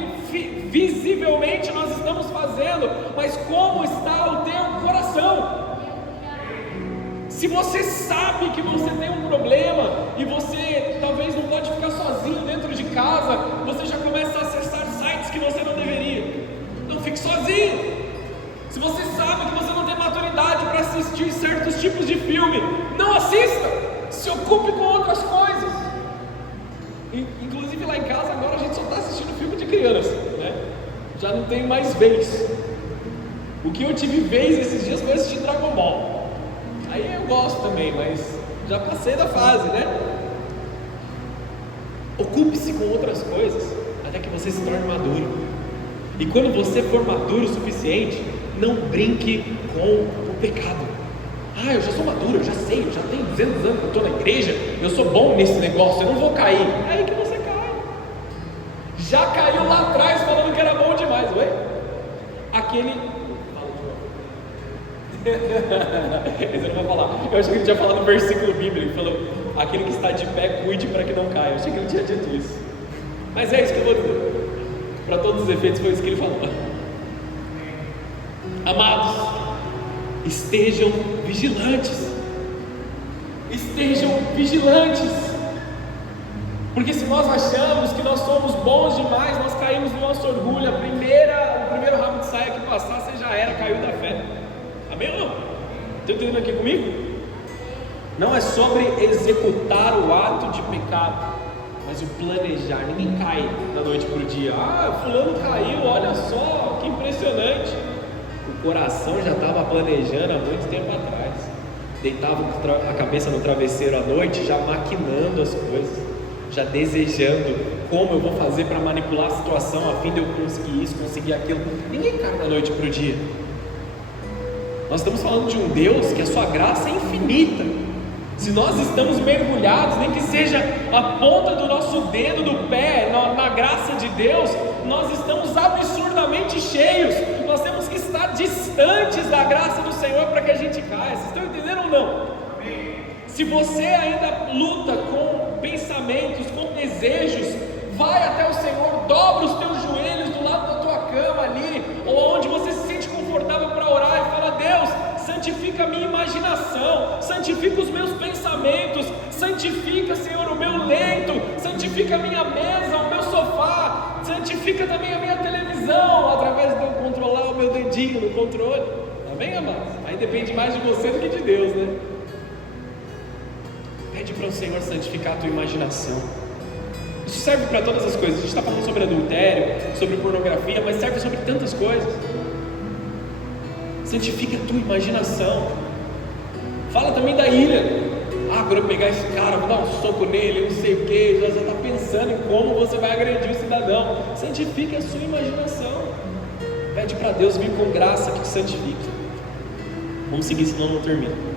visivelmente nós estamos fazendo, mas como está o teu coração. Se você sabe que você tem um problema e você talvez não pode ficar sozinho dentro de casa, você já começa a acessar sites que você não deveria. Não fique sozinho. Se você sabe que você não tem maturidade para assistir certos tipos de filme, não assista. Se ocupe com outras coisas. Inclusive lá em casa agora a gente só está assistindo filme de criança, né? Já não tem mais vez. O que eu tive vez esses dias foi assistir Dragon Ball. Aí eu gosto também, mas já passei da fase, né? Ocupe-se com outras coisas até que você se torne maduro. E quando você for maduro o suficiente, não brinque com o pecado. Ah, eu já sou maduro, eu já sei, eu já tenho 200 anos que eu estou na igreja, eu sou bom nesse negócio, eu não vou cair. É aí que você cai. Já caiu lá atrás falando que era bom demais, ué? Aquele... Esse não vai falar. Eu acho que ele tinha falado no versículo bíblico, ele falou: aquele que está de pé, cuide para que não caia. Eu achei que ele tinha dito isso. Mas é isso que eu vou dizer. Para todos os efeitos foi isso que ele falou. Amados, estejam vigilantes. Estejam vigilantes. Porque se nós achamos que nós somos bons demais, nós caímos no nosso orgulho. O primeiro rabo de saia que passar, você já era, caiu da fé. Amém ou não? Estão entendendo aqui comigo? Não é sobre executar o ato de pecado, mas o planejar. Ninguém cai da noite para o dia. Ah, fulano caiu, olha só, que impressionante. O coração já estava planejando há muito tempo atrás. Deitava a cabeça no travesseiro à noite, já maquinando as coisas, já desejando como eu vou fazer para manipular a situação a fim de eu conseguir isso, conseguir aquilo. Ninguém cai da noite para o dia. Nós estamos falando de um Deus que a sua graça é infinita. Se nós estamos mergulhados, nem que seja a ponta do nosso dedo do pé na graça de Deus, nós estamos absurdamente cheios. Nós temos que estar distantes da graça do Senhor para que a gente caia. Vocês estão entendendo ou não? Se você ainda luta com pensamentos, com desejos, vai até o Senhor, dobra os teus joelhos do lado da tua cama ali, ou onde você se sente confortável para orar, e fala: Deus, santifica a minha imaginação, santifica os meus pensamentos, santifica, Senhor, o meu leito, santifica a minha mesa, o meu sofá, santifica também a minha televisão, através de eu controlar o meu dedinho no controle. Amém, amados? Aí depende mais de você do que de Deus, né? Pede para o Senhor santificar a tua imaginação. Isso serve para todas as coisas. A gente está falando sobre adultério, sobre pornografia, mas serve sobre tantas coisas. Santifica a tua imaginação. Fala também da ira. Ah, quando eu pegar esse cara, vou dar um soco nele, não sei o que. Já está pensando em como você vai agredir o cidadão. Santifica a sua imaginação. Pede para Deus vir com graça que te santifique. Vamos seguir, senão não termina.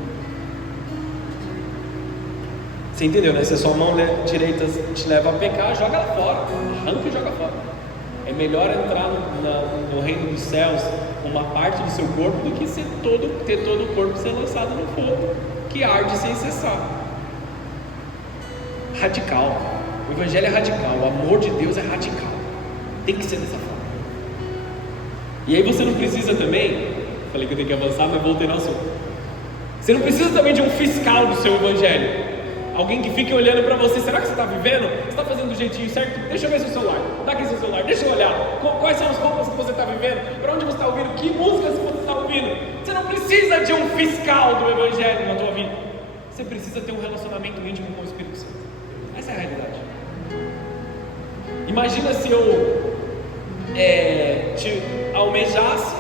Você entendeu, né? Se a sua mão direita te leva a pecar, joga ela fora. Arranca e joga fora. É melhor entrar no reino dos céus uma parte do seu corpo do que ter todo o corpo ser lançado no fogo que arde sem cessar. Radical. O evangelho é radical. O amor de Deus é radical. Tem que ser dessa forma. E aí você não precisa também, falei que eu tenho que avançar, mas voltei no assunto. Você não precisa também de um fiscal do seu evangelho. Alguém que fique olhando para você: será que você está vivendo? Você está fazendo do jeitinho certo? Deixa eu ver seu celular. Dá aqui seu celular, deixa eu olhar. Quais são as roupas que você está vivendo? Para onde você está ouvindo? Que músicas você está ouvindo? Você não precisa de um fiscal do evangelho na tua vida. você precisa ter um relacionamento íntimo com o Espírito Santo. Essa é a realidade. Imagina se eu te almejasse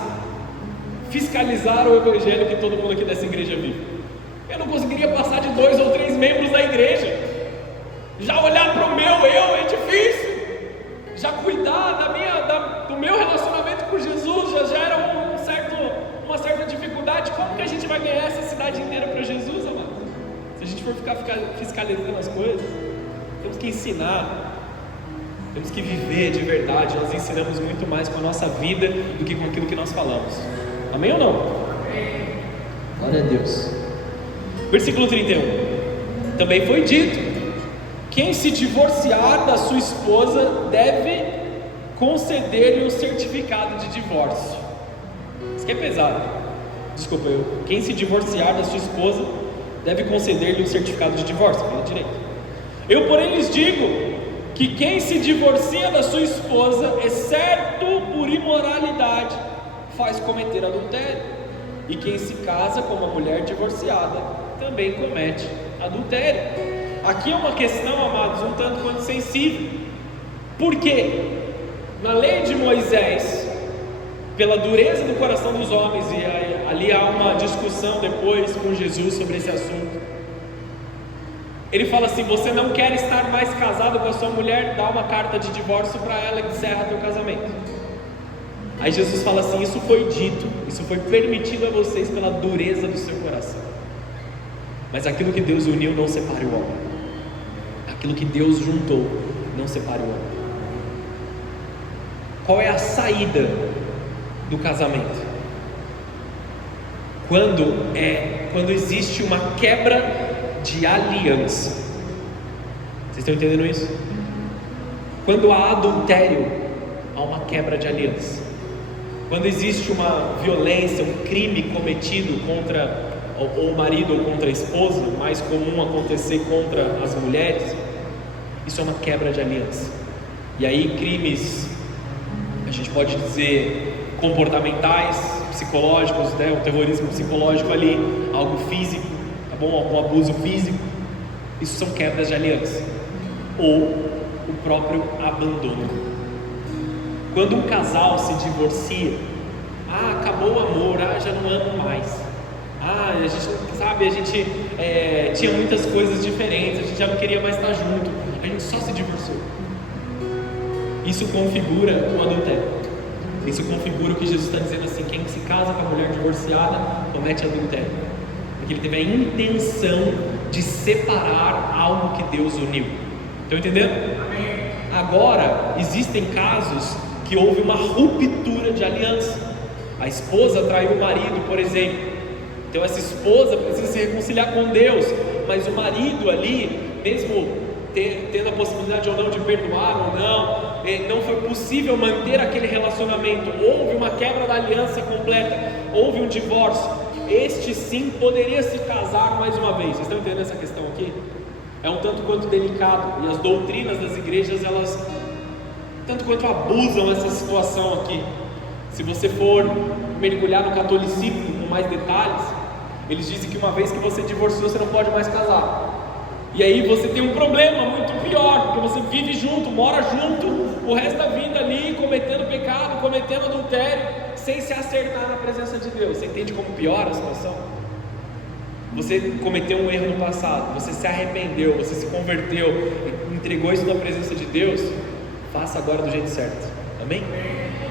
fiscalizar o evangelho que todo mundo aqui dessa igreja vive. Eu não conseguiria passar de 2 ou 3 membros da igreja. Já olhar para o meu eu é difícil. Já cuidar do meu relacionamento com Jesus já era uma certa dificuldade. Como que a gente vai ganhar essa cidade inteira para Jesus, amado? Se a gente for ficar fiscalizando as coisas, temos que ensinar, temos que viver de verdade. Nós ensinamos muito mais com a nossa vida do que com aquilo que nós falamos. Amém ou não? Amém. Glória a Deus. Versículo 31. Também foi dito: quem se divorciar da sua esposa deve conceder-lhe um certificado de divórcio. Isso aqui é pesado. Desculpa, quem se divorciar da sua esposa deve conceder-lhe um certificado de divórcio. Fala direito. Eu, porém, lhes digo que quem se divorcia da sua esposa, exceto por imoralidade, faz cometer adultério. E quem se casa com uma mulher divorciada também comete adultério. Aqui é uma questão, amados, um tanto quanto sensível. Por quê? Na lei de Moisés, pela dureza do coração dos homens, e ali há uma discussão depois com Jesus sobre esse assunto, ele fala assim: você não quer estar mais casado com a sua mulher, dá uma carta de divórcio para ela e encerra teu casamento. Aí Jesus fala assim: isso foi dito, isso foi permitido a vocês pela dureza do seu coração, mas aquilo que Deus uniu não separe o homem. Aquilo que Deus juntou não separe o homem. Qual é a saída do casamento? Quando existe uma quebra de aliança. Vocês estão entendendo isso? Quando há adultério, há uma quebra de aliança. Quando existe uma violência, um crime cometido contra ou o marido ou contra a esposa, mais comum acontecer contra as mulheres, isso é uma quebra de aliança. E aí crimes, a gente pode dizer, comportamentais, psicológicos, né? O terrorismo psicológico ali, algo físico, tá bom? Algum abuso físico, isso são quebras de aliança. Ou o próprio abandono. Quando um casal se divorcia, acabou o amor, já não amo mais. A gente tinha muitas coisas diferentes, a gente já não queria mais estar junto, a gente só se divorciou. Isso configura um adultério. Isso configura o que Jesus está dizendo assim: quem se casa com a mulher divorciada comete adultério, porque ele teve a intenção de separar algo que Deus uniu. Estão entendendo? Amém. Agora, existem casos que houve uma ruptura de aliança. A esposa traiu o marido, por exemplo. Então essa esposa precisa se reconciliar com Deus, mas o marido ali, mesmo tendo a possibilidade ou não de perdoar ou não foi possível manter aquele relacionamento. Houve uma quebra da aliança completa, houve um divórcio. Este sim poderia se casar mais uma vez. Vocês estão entendendo essa questão aqui? É um tanto quanto delicado, e as doutrinas das igrejas, elas tanto quanto abusam essa situação aqui. Se você for mergulhar no catolicismo com mais detalhes, eles dizem que uma vez que você divorciou, você não pode mais casar. E aí você tem um problema muito pior, porque você vive junto, mora junto o resto da vida ali, cometendo pecado, cometendo adultério, sem se acertar na presença de Deus. Você entende como piora a situação? Você cometeu um erro no passado, você se arrependeu, você se converteu, entregou isso na presença de Deus. Faça agora do jeito certo, amém?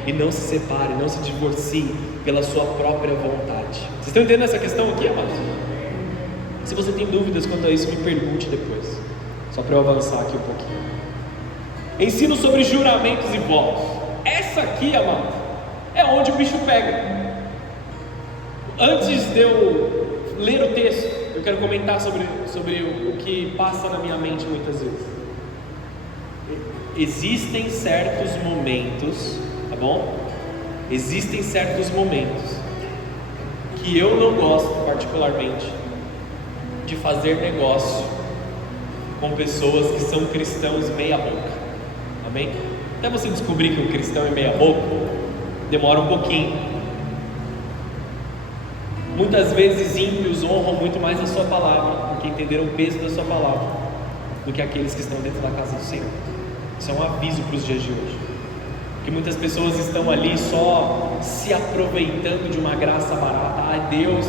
E não se separe, não se divorcie pela sua própria vontade. Vocês estão entendendo essa questão aqui, amados? Se você tem dúvidas quanto a isso, me pergunte depois, só para eu avançar aqui um pouquinho. Ensino sobre juramentos e votos. Essa aqui, amados, é onde o bicho pega. Antes de eu ler o texto, eu quero comentar sobre o que passa na minha mente muitas vezes. Existem certos momentos, tá bom? Existem certos momentos que eu não gosto particularmente de fazer negócio com pessoas que são cristãos meia boca, amém? Até você descobrir que um cristão é meia boca, demora um pouquinho. Muitas vezes ímpios honram muito mais a sua palavra porque entenderam o peso da sua palavra, do que aqueles que estão dentro da casa do Senhor. Isso é um aviso para os dias de hoje, que muitas pessoas estão ali só se aproveitando de uma graça barata. Deus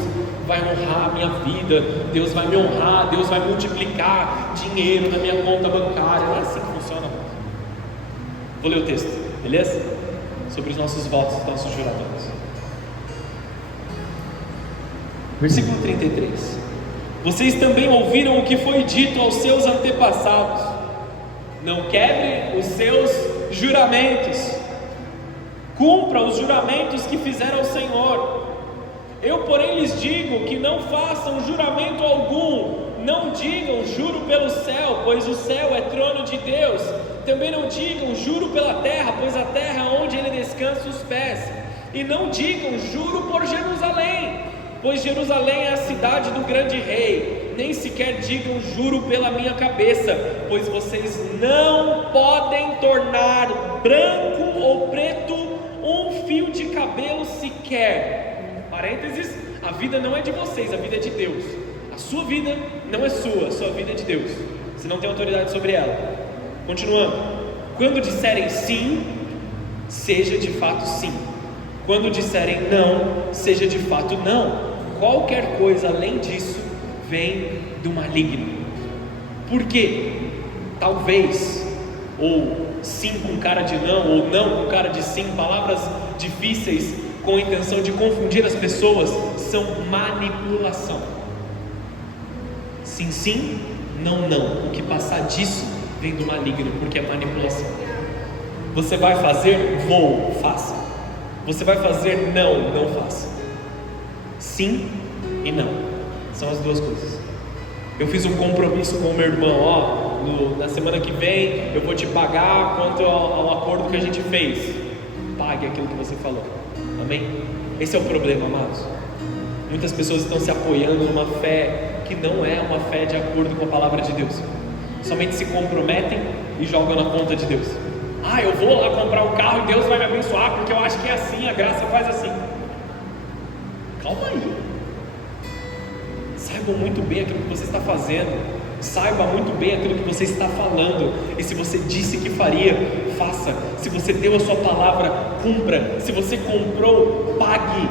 vai honrar a minha vida, Deus vai me honrar, Deus vai multiplicar dinheiro na minha conta bancária. Não é assim que funciona, irmãos. Vou ler o texto, beleza? Sobre os nossos votos, os nossos juramentos. Versículo 33. Vocês também ouviram o que foi dito aos seus antepassados: não quebre os seus juramentos, cumpra os juramentos que fizeram ao Senhor. Eu, porém, lhes digo que não façam juramento algum. Não digam juro pelo céu, pois o céu é trono de Deus. Também não digam juro pela terra, pois a terra é onde ele descansa os pés. E não digam juro por Jerusalém, pois Jerusalém é a cidade do grande rei. Nem sequer digam juro pela minha cabeça, pois vocês não podem tornar branco ou preto um fio de cabelo sequer. Parênteses, a vida não é de vocês, a vida é de Deus. A sua vida não é sua, a sua vida é de Deus. Você não tem autoridade sobre ela. Continuando. Quando disserem sim, seja de fato sim. Quando disserem não, seja de fato não. Qualquer coisa além disso vem do maligno. Por quê? Talvez, ou sim com cara de não, ou não com cara de sim, palavras difíceis com a intenção de confundir as pessoas, são manipulação. Sim, sim, não, não. O que passar disso vem do maligno, porque é manipulação. Você vai fazer, vou, faça. Você vai fazer, não, não faça. Sim e não, são as duas coisas. Eu fiz um compromisso com o meu irmão, na semana que vem eu vou te pagar quanto ao acordo que a gente fez. Pague aquilo que você falou. Amém? Esse é o problema, amados. Muitas pessoas estão se apoiando numa fé que não é uma fé de acordo com a palavra de Deus. Somente se comprometem e jogam na conta de Deus. Eu vou lá comprar um carro e Deus vai me abençoar, porque eu acho que é assim, a graça faz assim. Calma aí. Saiba muito bem aquilo que você está fazendo. Saiba muito bem aquilo que você está falando. E se você disse que faria, faça. Se você deu a sua palavra, cumpra. Se você comprou, pague.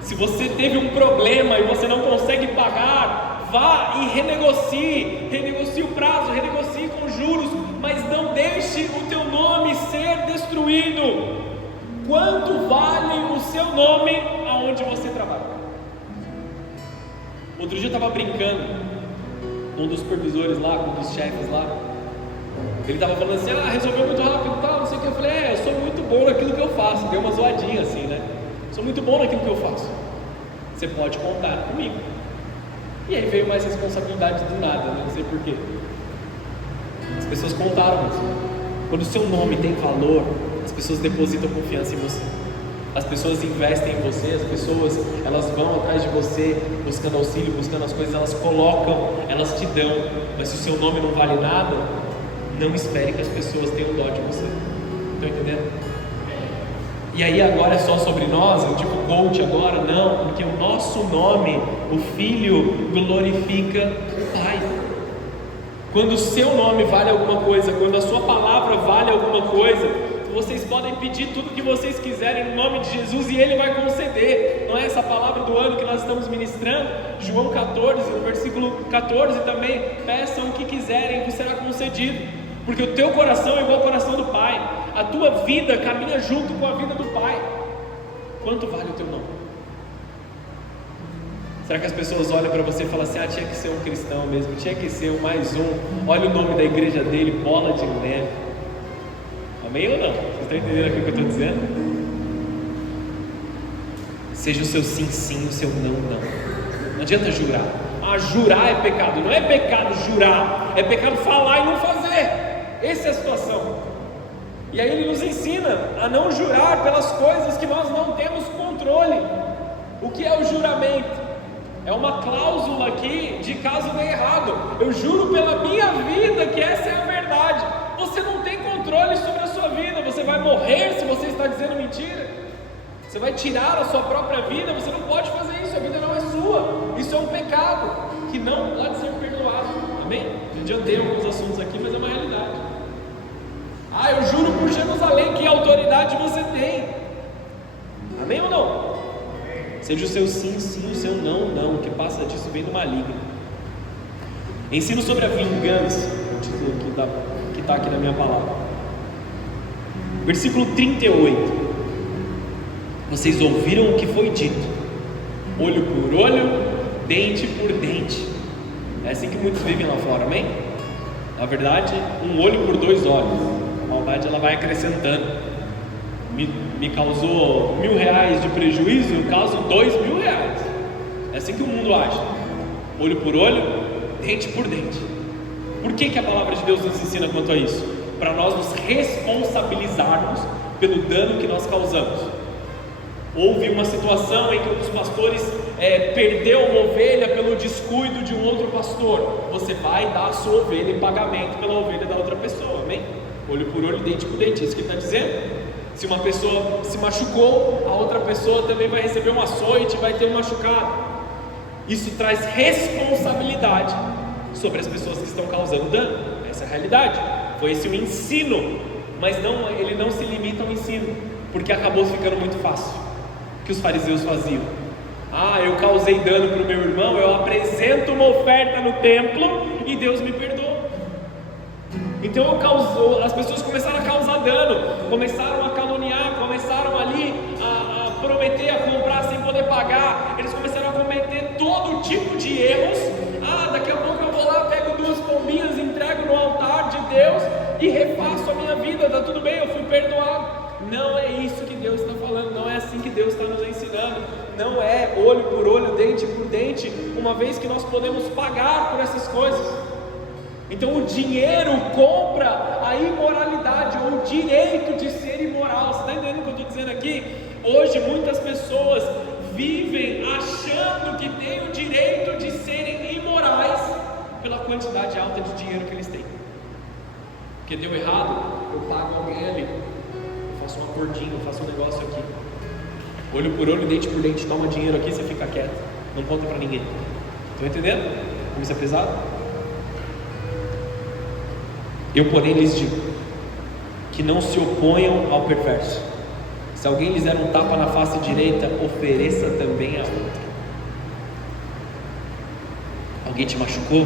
Se você teve um problema e você não consegue pagar, vá e renegocie. Renegocie o prazo, renegocie com juros, mas não deixe o teu nome ser destruído. Quanto vale o seu nome aonde você trabalha? Outro dia eu estava brincando com um dos supervisores lá, com um dos chefes lá. Ele estava falando assim: resolveu muito rápido e tal, não sei o que. Eu falei: eu sou muito bom naquilo que eu faço. Deu uma zoadinha assim, né? Sou muito bom naquilo que eu faço. Você pode contar comigo. E aí veio mais responsabilidade do nada, não sei porquê. As pessoas contaram isso. Quando o seu nome tem valor, as pessoas depositam confiança em você. As pessoas investem em você, as pessoas, elas vão atrás de você, buscando auxílio, buscando as coisas, elas colocam, elas te dão. Mas se o seu nome não vale nada, não espere que as pessoas tenham dó de você. Estão entendendo? E aí agora é só sobre nós, eu tipo coach agora? Não, porque o nosso nome, o Filho, glorifica o Pai. Quando o seu nome vale alguma coisa, quando a sua palavra vale alguma coisa, vocês podem pedir tudo que vocês quiserem no nome de Jesus e Ele vai conceder. Não é essa palavra do ano que nós estamos ministrando? João 14, no versículo 14 também: peçam o que quiserem e vos será concedido, porque o teu coração é igual ao coração do Pai, a tua vida caminha junto com a vida do Pai. Quanto vale o teu nome? Será que as pessoas olham para você e falam assim: tinha que ser um cristão mesmo, tinha que ser mais um, olha o nome da igreja dele, Bola de Neve. Amém ou não? Vocês estão entendendo aquilo que eu estou dizendo? Seja o seu sim, sim, o seu não, não. Não adianta jurar. Jurar é pecado. Não é pecado jurar, é pecado falar e não fazer. Essa é a situação. E aí ele nos ensina a não jurar pelas coisas que nós não temos controle. O que é o juramento? É uma cláusula aqui de caso dê errado. Eu juro pela minha vida que essa é a verdade. Você não tem controle sobre a sua vida. Você vai morrer se você está dizendo mentira. Você vai tirar a sua própria vida. Você não pode fazer isso. A vida não é sua. Isso é um pecado. que não pode ser perdoado. Amém? Eu adiantei alguns assuntos aqui, mas é uma realidade. Eu juro por Jerusalém, que autoridade você tem. Amém ou não? Seja o seu sim, sim, o seu não, não. O que passa disso vem do maligno. Ensino sobre a vingança, o título que está aqui na minha palavra. Versículo 38. Vocês ouviram o que foi dito: olho por olho, dente por dente. É assim que muitos vivem lá fora, amém? Na verdade, um olho por dois olhos. A maldade ela vai acrescentando. Me causou R$1.000 de prejuízo, eu causo R$2.000. É assim que o mundo age. Olho por olho, dente por dente. Por que a palavra de Deus nos ensina quanto a isso? Para nós nos responsabilizarmos pelo dano que nós causamos. Houve uma situação em que um dos pastores perdeu uma ovelha pelo descuido de um outro pastor. Você vai dar a sua ovelha em pagamento pela ovelha da outra pessoa, amém? Olho por olho, dente por dente, é isso que ele está dizendo. Se uma pessoa se machucou, a outra pessoa também vai receber um açoite, vai ter um machucado. Isso traz responsabilidade sobre as pessoas que estão causando dano. Essa é a realidade. Foi esse o ensino, mas ele não se limita ao ensino, porque acabou ficando muito fácil. O que os fariseus faziam? Eu causei dano para o meu irmão, eu apresento uma oferta no templo e Deus me perdoa. Então as pessoas começaram a causar dano, começaram a caluniar, começaram ali a prometer, a comprar sem poder pagar. Eles começaram a cometer todo tipo de erros. Daqui a pouco eu vou lá, pego 2 pombinhas, entrego no altar de Deus e refaço a minha vida, tá tudo bem, eu fui perdoado. Não é isso que Deus está falando, não é assim que Deus está nos ensinando. Não é olho por olho, dente por dente, uma vez que nós podemos pagar por essas coisas. Então o dinheiro compra a imoralidade, ou o direito de ser imoral. Você está entendendo o que eu estou dizendo aqui? Hoje muitas pessoas vivem achando que têm o direito de serem imorais pela quantidade alta de dinheiro que eles têm. Porque deu errado, eu pago alguém ali, eu faço um acordinho, eu faço um negócio aqui. Olho por olho, dente por dente, toma dinheiro aqui, você fica quieto, não conta para ninguém. Estão entendendo como isso é pesado? Eu, porém, lhes digo que não se oponham ao perverso. Se alguém lhes der um tapa na face direita, ofereça também a outra. Alguém te machucou?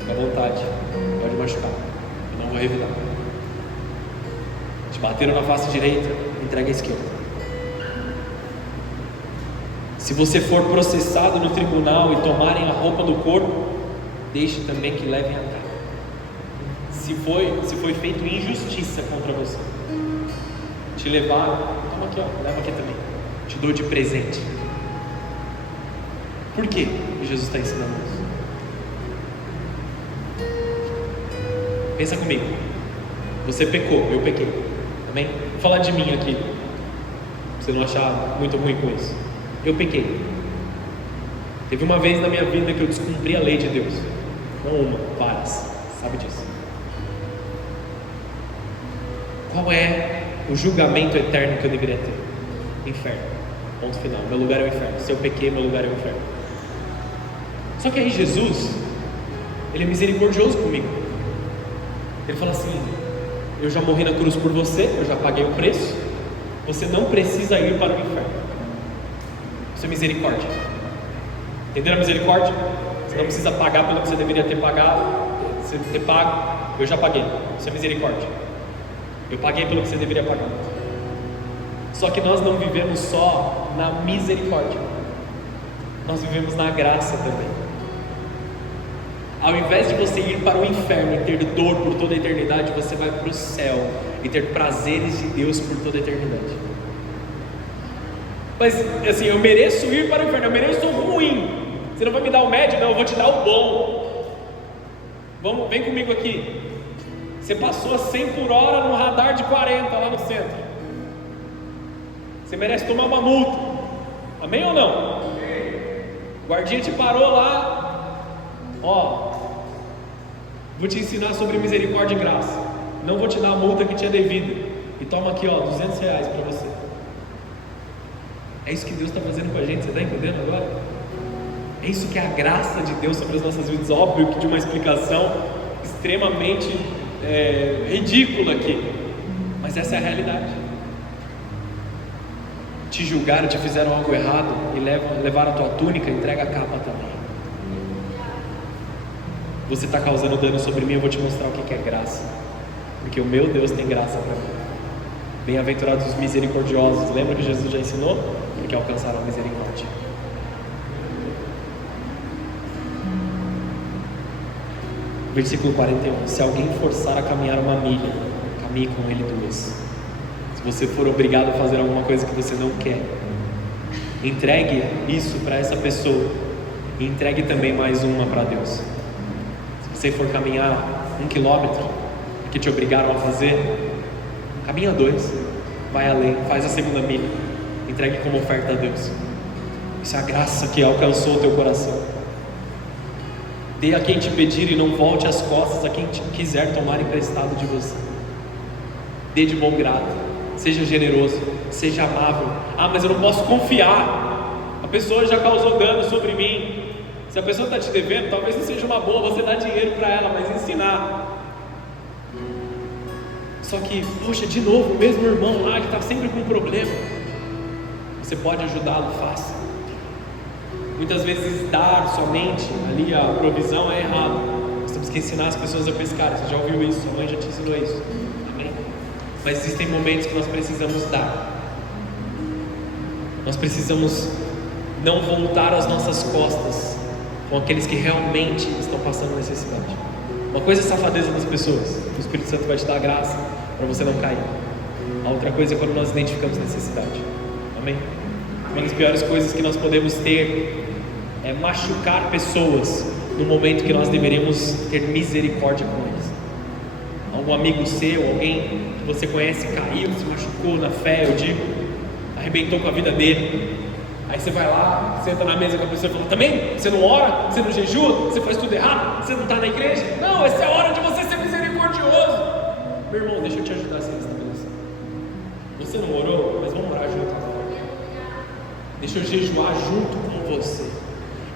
Fica à vontade, pode machucar, eu não vou revidar. Te bateram na face direita, entrega a esquerda. Se você for processado no tribunal e tomarem a roupa do corpo, deixe também que levem a cabo. Se foi feito injustiça contra você, te levaram, toma aqui, leva aqui também, te dou de presente. Por que Jesus está ensinando isso? Pensa comigo. Você pecou, eu pequei, amém? Vou falar de mim aqui, pra você não achar muito ruim com isso. Eu pequei. Teve uma vez na minha vida que eu descumpri a lei de Deus. Não uma, várias, sabe disso. Qual é o julgamento eterno que eu deveria ter? Inferno, ponto final. Meu lugar é o inferno. Se eu pequei, meu lugar é o inferno. Só que aí Jesus, Ele é misericordioso comigo. Ele fala assim: eu já morri na cruz por você, eu já paguei o preço, você não precisa ir para o inferno. Isso é misericórdia. Entenderam a misericórdia? Você não precisa pagar pelo que você deveria ter pagado, você ter pago, eu já paguei. Isso é misericórdia. Eu paguei pelo que você deveria pagar. Só que nós não vivemos só na misericórdia, nós vivemos na graça também. Ao invés de você ir para o inferno e ter dor por toda a eternidade, você vai para o céu e ter prazeres de Deus por toda a eternidade. Mas assim, eu mereço ir para o inferno, eu mereço o ruim. Você não vai me dar o médio, não, eu vou te dar o bom. Vem comigo aqui. Você passou a 100 por hora no radar de 40 lá no centro. Você merece tomar uma multa. Amém ou não? O guardinha te parou lá. Vou te ensinar sobre misericórdia e graça. Não vou te dar a multa que tinha devido. E toma aqui, R$200 para você. É isso que Deus está fazendo com a gente, você está entendendo agora? É isso que é a graça de Deus sobre as nossas vidas. Óbvio que de uma explicação extremamente ridícula aqui, mas essa é a realidade. Te julgaram, te fizeram algo errado e levaram a tua túnica, entrega a capa também. Você está causando dano sobre mim, eu vou te mostrar o que é graça, porque o meu Deus tem graça para mim. Bem-aventurados os misericordiosos, lembra que Jesus já ensinou? Porque alcançaram a misericórdia. Versículo 41, se alguém forçar a caminhar uma milha, caminhe com ele 2. Se você for obrigado a fazer alguma coisa que você não quer, entregue isso para essa pessoa e entregue também mais uma para Deus. Se você for caminhar 1 quilômetro, que te obrigaram a fazer, caminha 2, vai além, faz a segunda milha, entregue como oferta a Deus. Isso é a graça que alcançou o teu coração. Dê a quem te pedir e não volte as costas a quem quiser tomar emprestado de você. Dê de bom grado, seja generoso, seja amável. Mas eu não posso confiar, a pessoa já causou dano sobre mim. Se a pessoa está te devendo, talvez não seja uma boa você dar dinheiro para ela, mas ensinar. Só que, poxa, de novo, o mesmo irmão lá, ele está sempre com um problema. Você pode ajudá-lo, faça. Muitas vezes dar somente ali a provisão é errado. Nós temos que ensinar as pessoas a pescar. Você já ouviu isso? Sua mãe já te ensinou isso. Amém? Mas existem momentos que nós precisamos dar. Nós precisamos não voltar as nossas costas com aqueles que realmente estão passando necessidade. Uma coisa é a safadeza das pessoas. O Espírito Santo vai te dar graça para você não cair. A outra coisa é quando nós identificamos necessidade. Amém? Uma das piores coisas que nós podemos ter é machucar pessoas no momento que nós deveríamos ter misericórdia com eles. Algum amigo seu, alguém que você conhece caiu, se machucou na fé, eu digo, arrebentou com a vida dele. Aí você vai lá, senta na mesa com a pessoa e fala: também? Você não ora? Você não jejua? Você faz tudo errado? Você não está na igreja? Não, essa é a hora de você ser misericordioso. Meu irmão, deixa eu te ajudar a se restabelecer. Você não orou? Mas vamos orar junto agora. Deixa eu jejuar junto com você.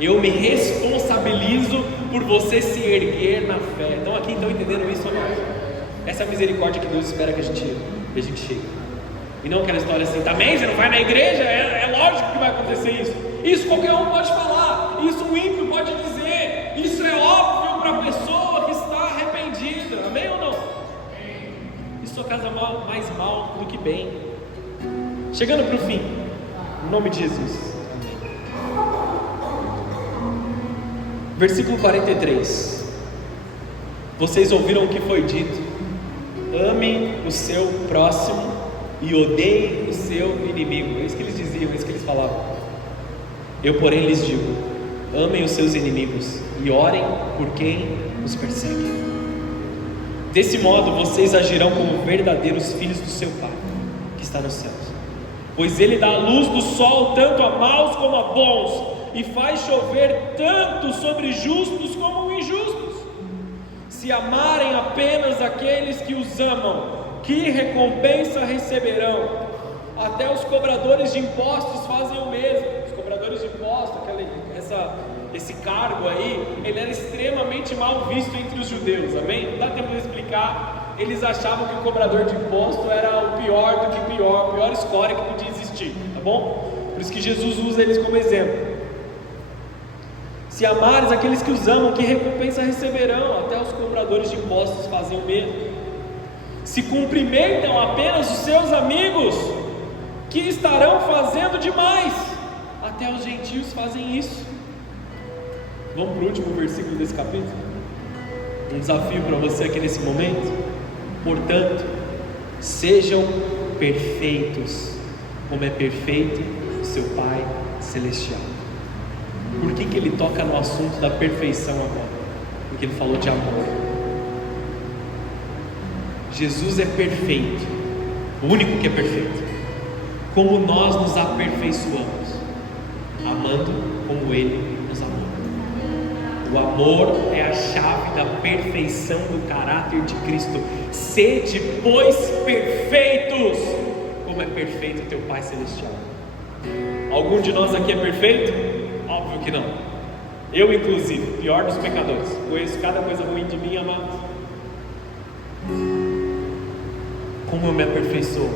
Eu me responsabilizo por você se erguer na fé. Então aqui estão entendendo isso ou não? Essa é a misericórdia que Deus espera que a gente chegue. E não aquela história assim: também você não vai na igreja? É lógico que vai acontecer isso. Isso qualquer um pode falar. Isso um ímpio pode dizer. Isso é óbvio para a pessoa que está arrependida. Amém ou não? Isso só causa mais mal do que bem. Chegando para o fim, em nome de Jesus. Versículo 43. Vocês ouviram o que foi dito: ame o seu próximo e odeie o seu inimigo. É isso que eles diziam, é isso que eles falavam. Eu, porém, lhes digo: amem os seus inimigos e orem por quem os persegue. Desse modo vocês agirão como verdadeiros filhos do seu Pai que está nos céus, pois Ele dá a luz do sol tanto a maus como a bons, e faz chover tanto sobre justos como injustos. Se amarem apenas aqueles que os amam, que recompensa receberão? Até os cobradores de impostos fazem o mesmo. Os cobradores de impostos, esse cargo aí, ele era extremamente mal visto entre os judeus, amém? Não dá tempo de explicar. Eles achavam que o cobrador de imposto era o pior do que pior, a pior escória que podia existir, tá bom? Por isso que Jesus usa eles como exemplo. Se amares aqueles que os amam, que recompensa receberão? Até os cobradores de impostos fazem o mesmo. Se cumprimentam apenas os seus amigos, que estarão fazendo demais? Até os gentios fazem isso. Vamos para o último versículo desse capítulo. Um desafio para você aqui nesse momento. Portanto, sejam perfeitos, como é perfeito o seu Pai Celestial. Por que ele toca no assunto da perfeição agora? Porque ele falou de amor. Jesus é perfeito, o único que é perfeito. Como nós nos aperfeiçoamos? Amando como Ele nos amou. O amor é a chave da perfeição do caráter de Cristo. Sede, pois, perfeitos, como é perfeito o teu Pai Celestial. Algum de nós aqui é perfeito? Óbvio que não. Eu, inclusive, pior dos pecadores, conheço cada coisa ruim de mim, amados. Como eu me aperfeiçoo?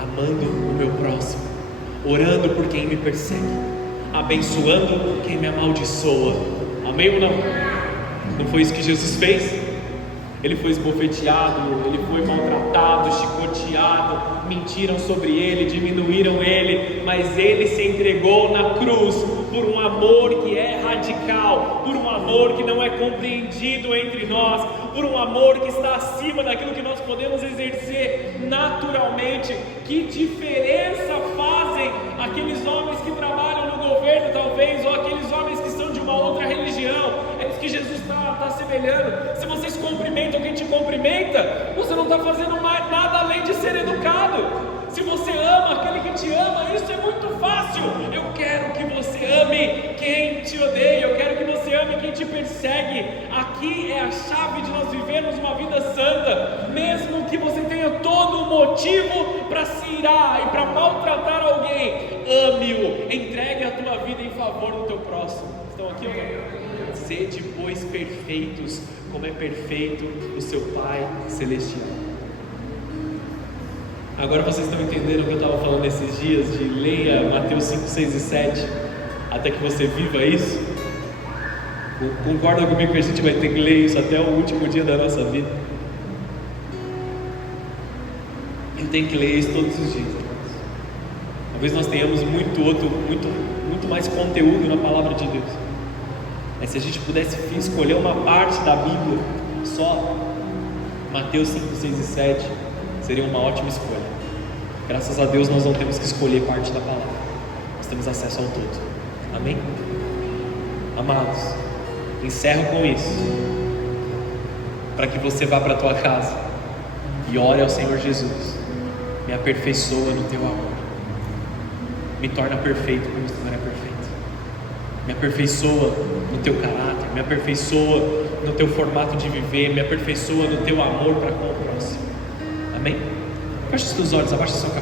Amando o meu próximo, orando por quem me persegue, abençoando quem me amaldiçoa. Amém ou não? Não foi isso que Jesus fez? Ele foi esbofeteado, ele foi maltratado, chicoteado, mentiram sobre ele, diminuíram ele, mas ele se entregou na cruz por um amor que é radical, por um amor que não é compreendido entre nós, por um amor que está acima daquilo que nós podemos exercer naturalmente. Que diferença fazem aqueles homens que trabalham no governo, talvez, ou aqueles homens que são de uma outra religião? É isso que Jesus está semelhando. Se vocês cumprimentam quem te cumprimenta, você não está fazendo mais nada além de ser educado. Se você ama aquele que te ama, isso é muito fácil. Eu quero que você ame quem te odeia, eu quero que você ame quem te persegue. Aqui é a chave de nós vivermos uma vida santa. Mesmo que você tenha todo o motivo para se irar e para maltratar alguém, ame-o, entregue a tua vida em favor do teu próximo. Estão aqui ou não? Sede, pois, perfeitos, como é perfeito o seu Pai Celestial. Agora vocês estão entendendo o que eu estava falando esses dias, de leia Mateus 5, 6 e 7, até que você viva isso? Concorda comigo que a gente vai ter que ler isso até o último dia da nossa vida? A gente tem que ler isso todos os dias. Talvez nós tenhamos muito mais conteúdo na palavra de Deus. Mas se a gente pudesse escolher uma parte da Bíblia só, Mateus 5, 6 e 7 seria uma ótima escolha. Graças a Deus nós não temos que escolher parte da palavra, nós temos acesso ao todo. Amém? Amados, encerro com isso, para que você vá para a tua casa e ore ao Senhor Jesus: me aperfeiçoa no teu amor, me torna perfeito como o Senhor é perfeito, me aperfeiçoa no teu caráter, me aperfeiçoa no teu formato de viver, me aperfeiçoa no teu amor para com o próximo. Amém? Feche os teus olhos, abaixa a sua cabeça.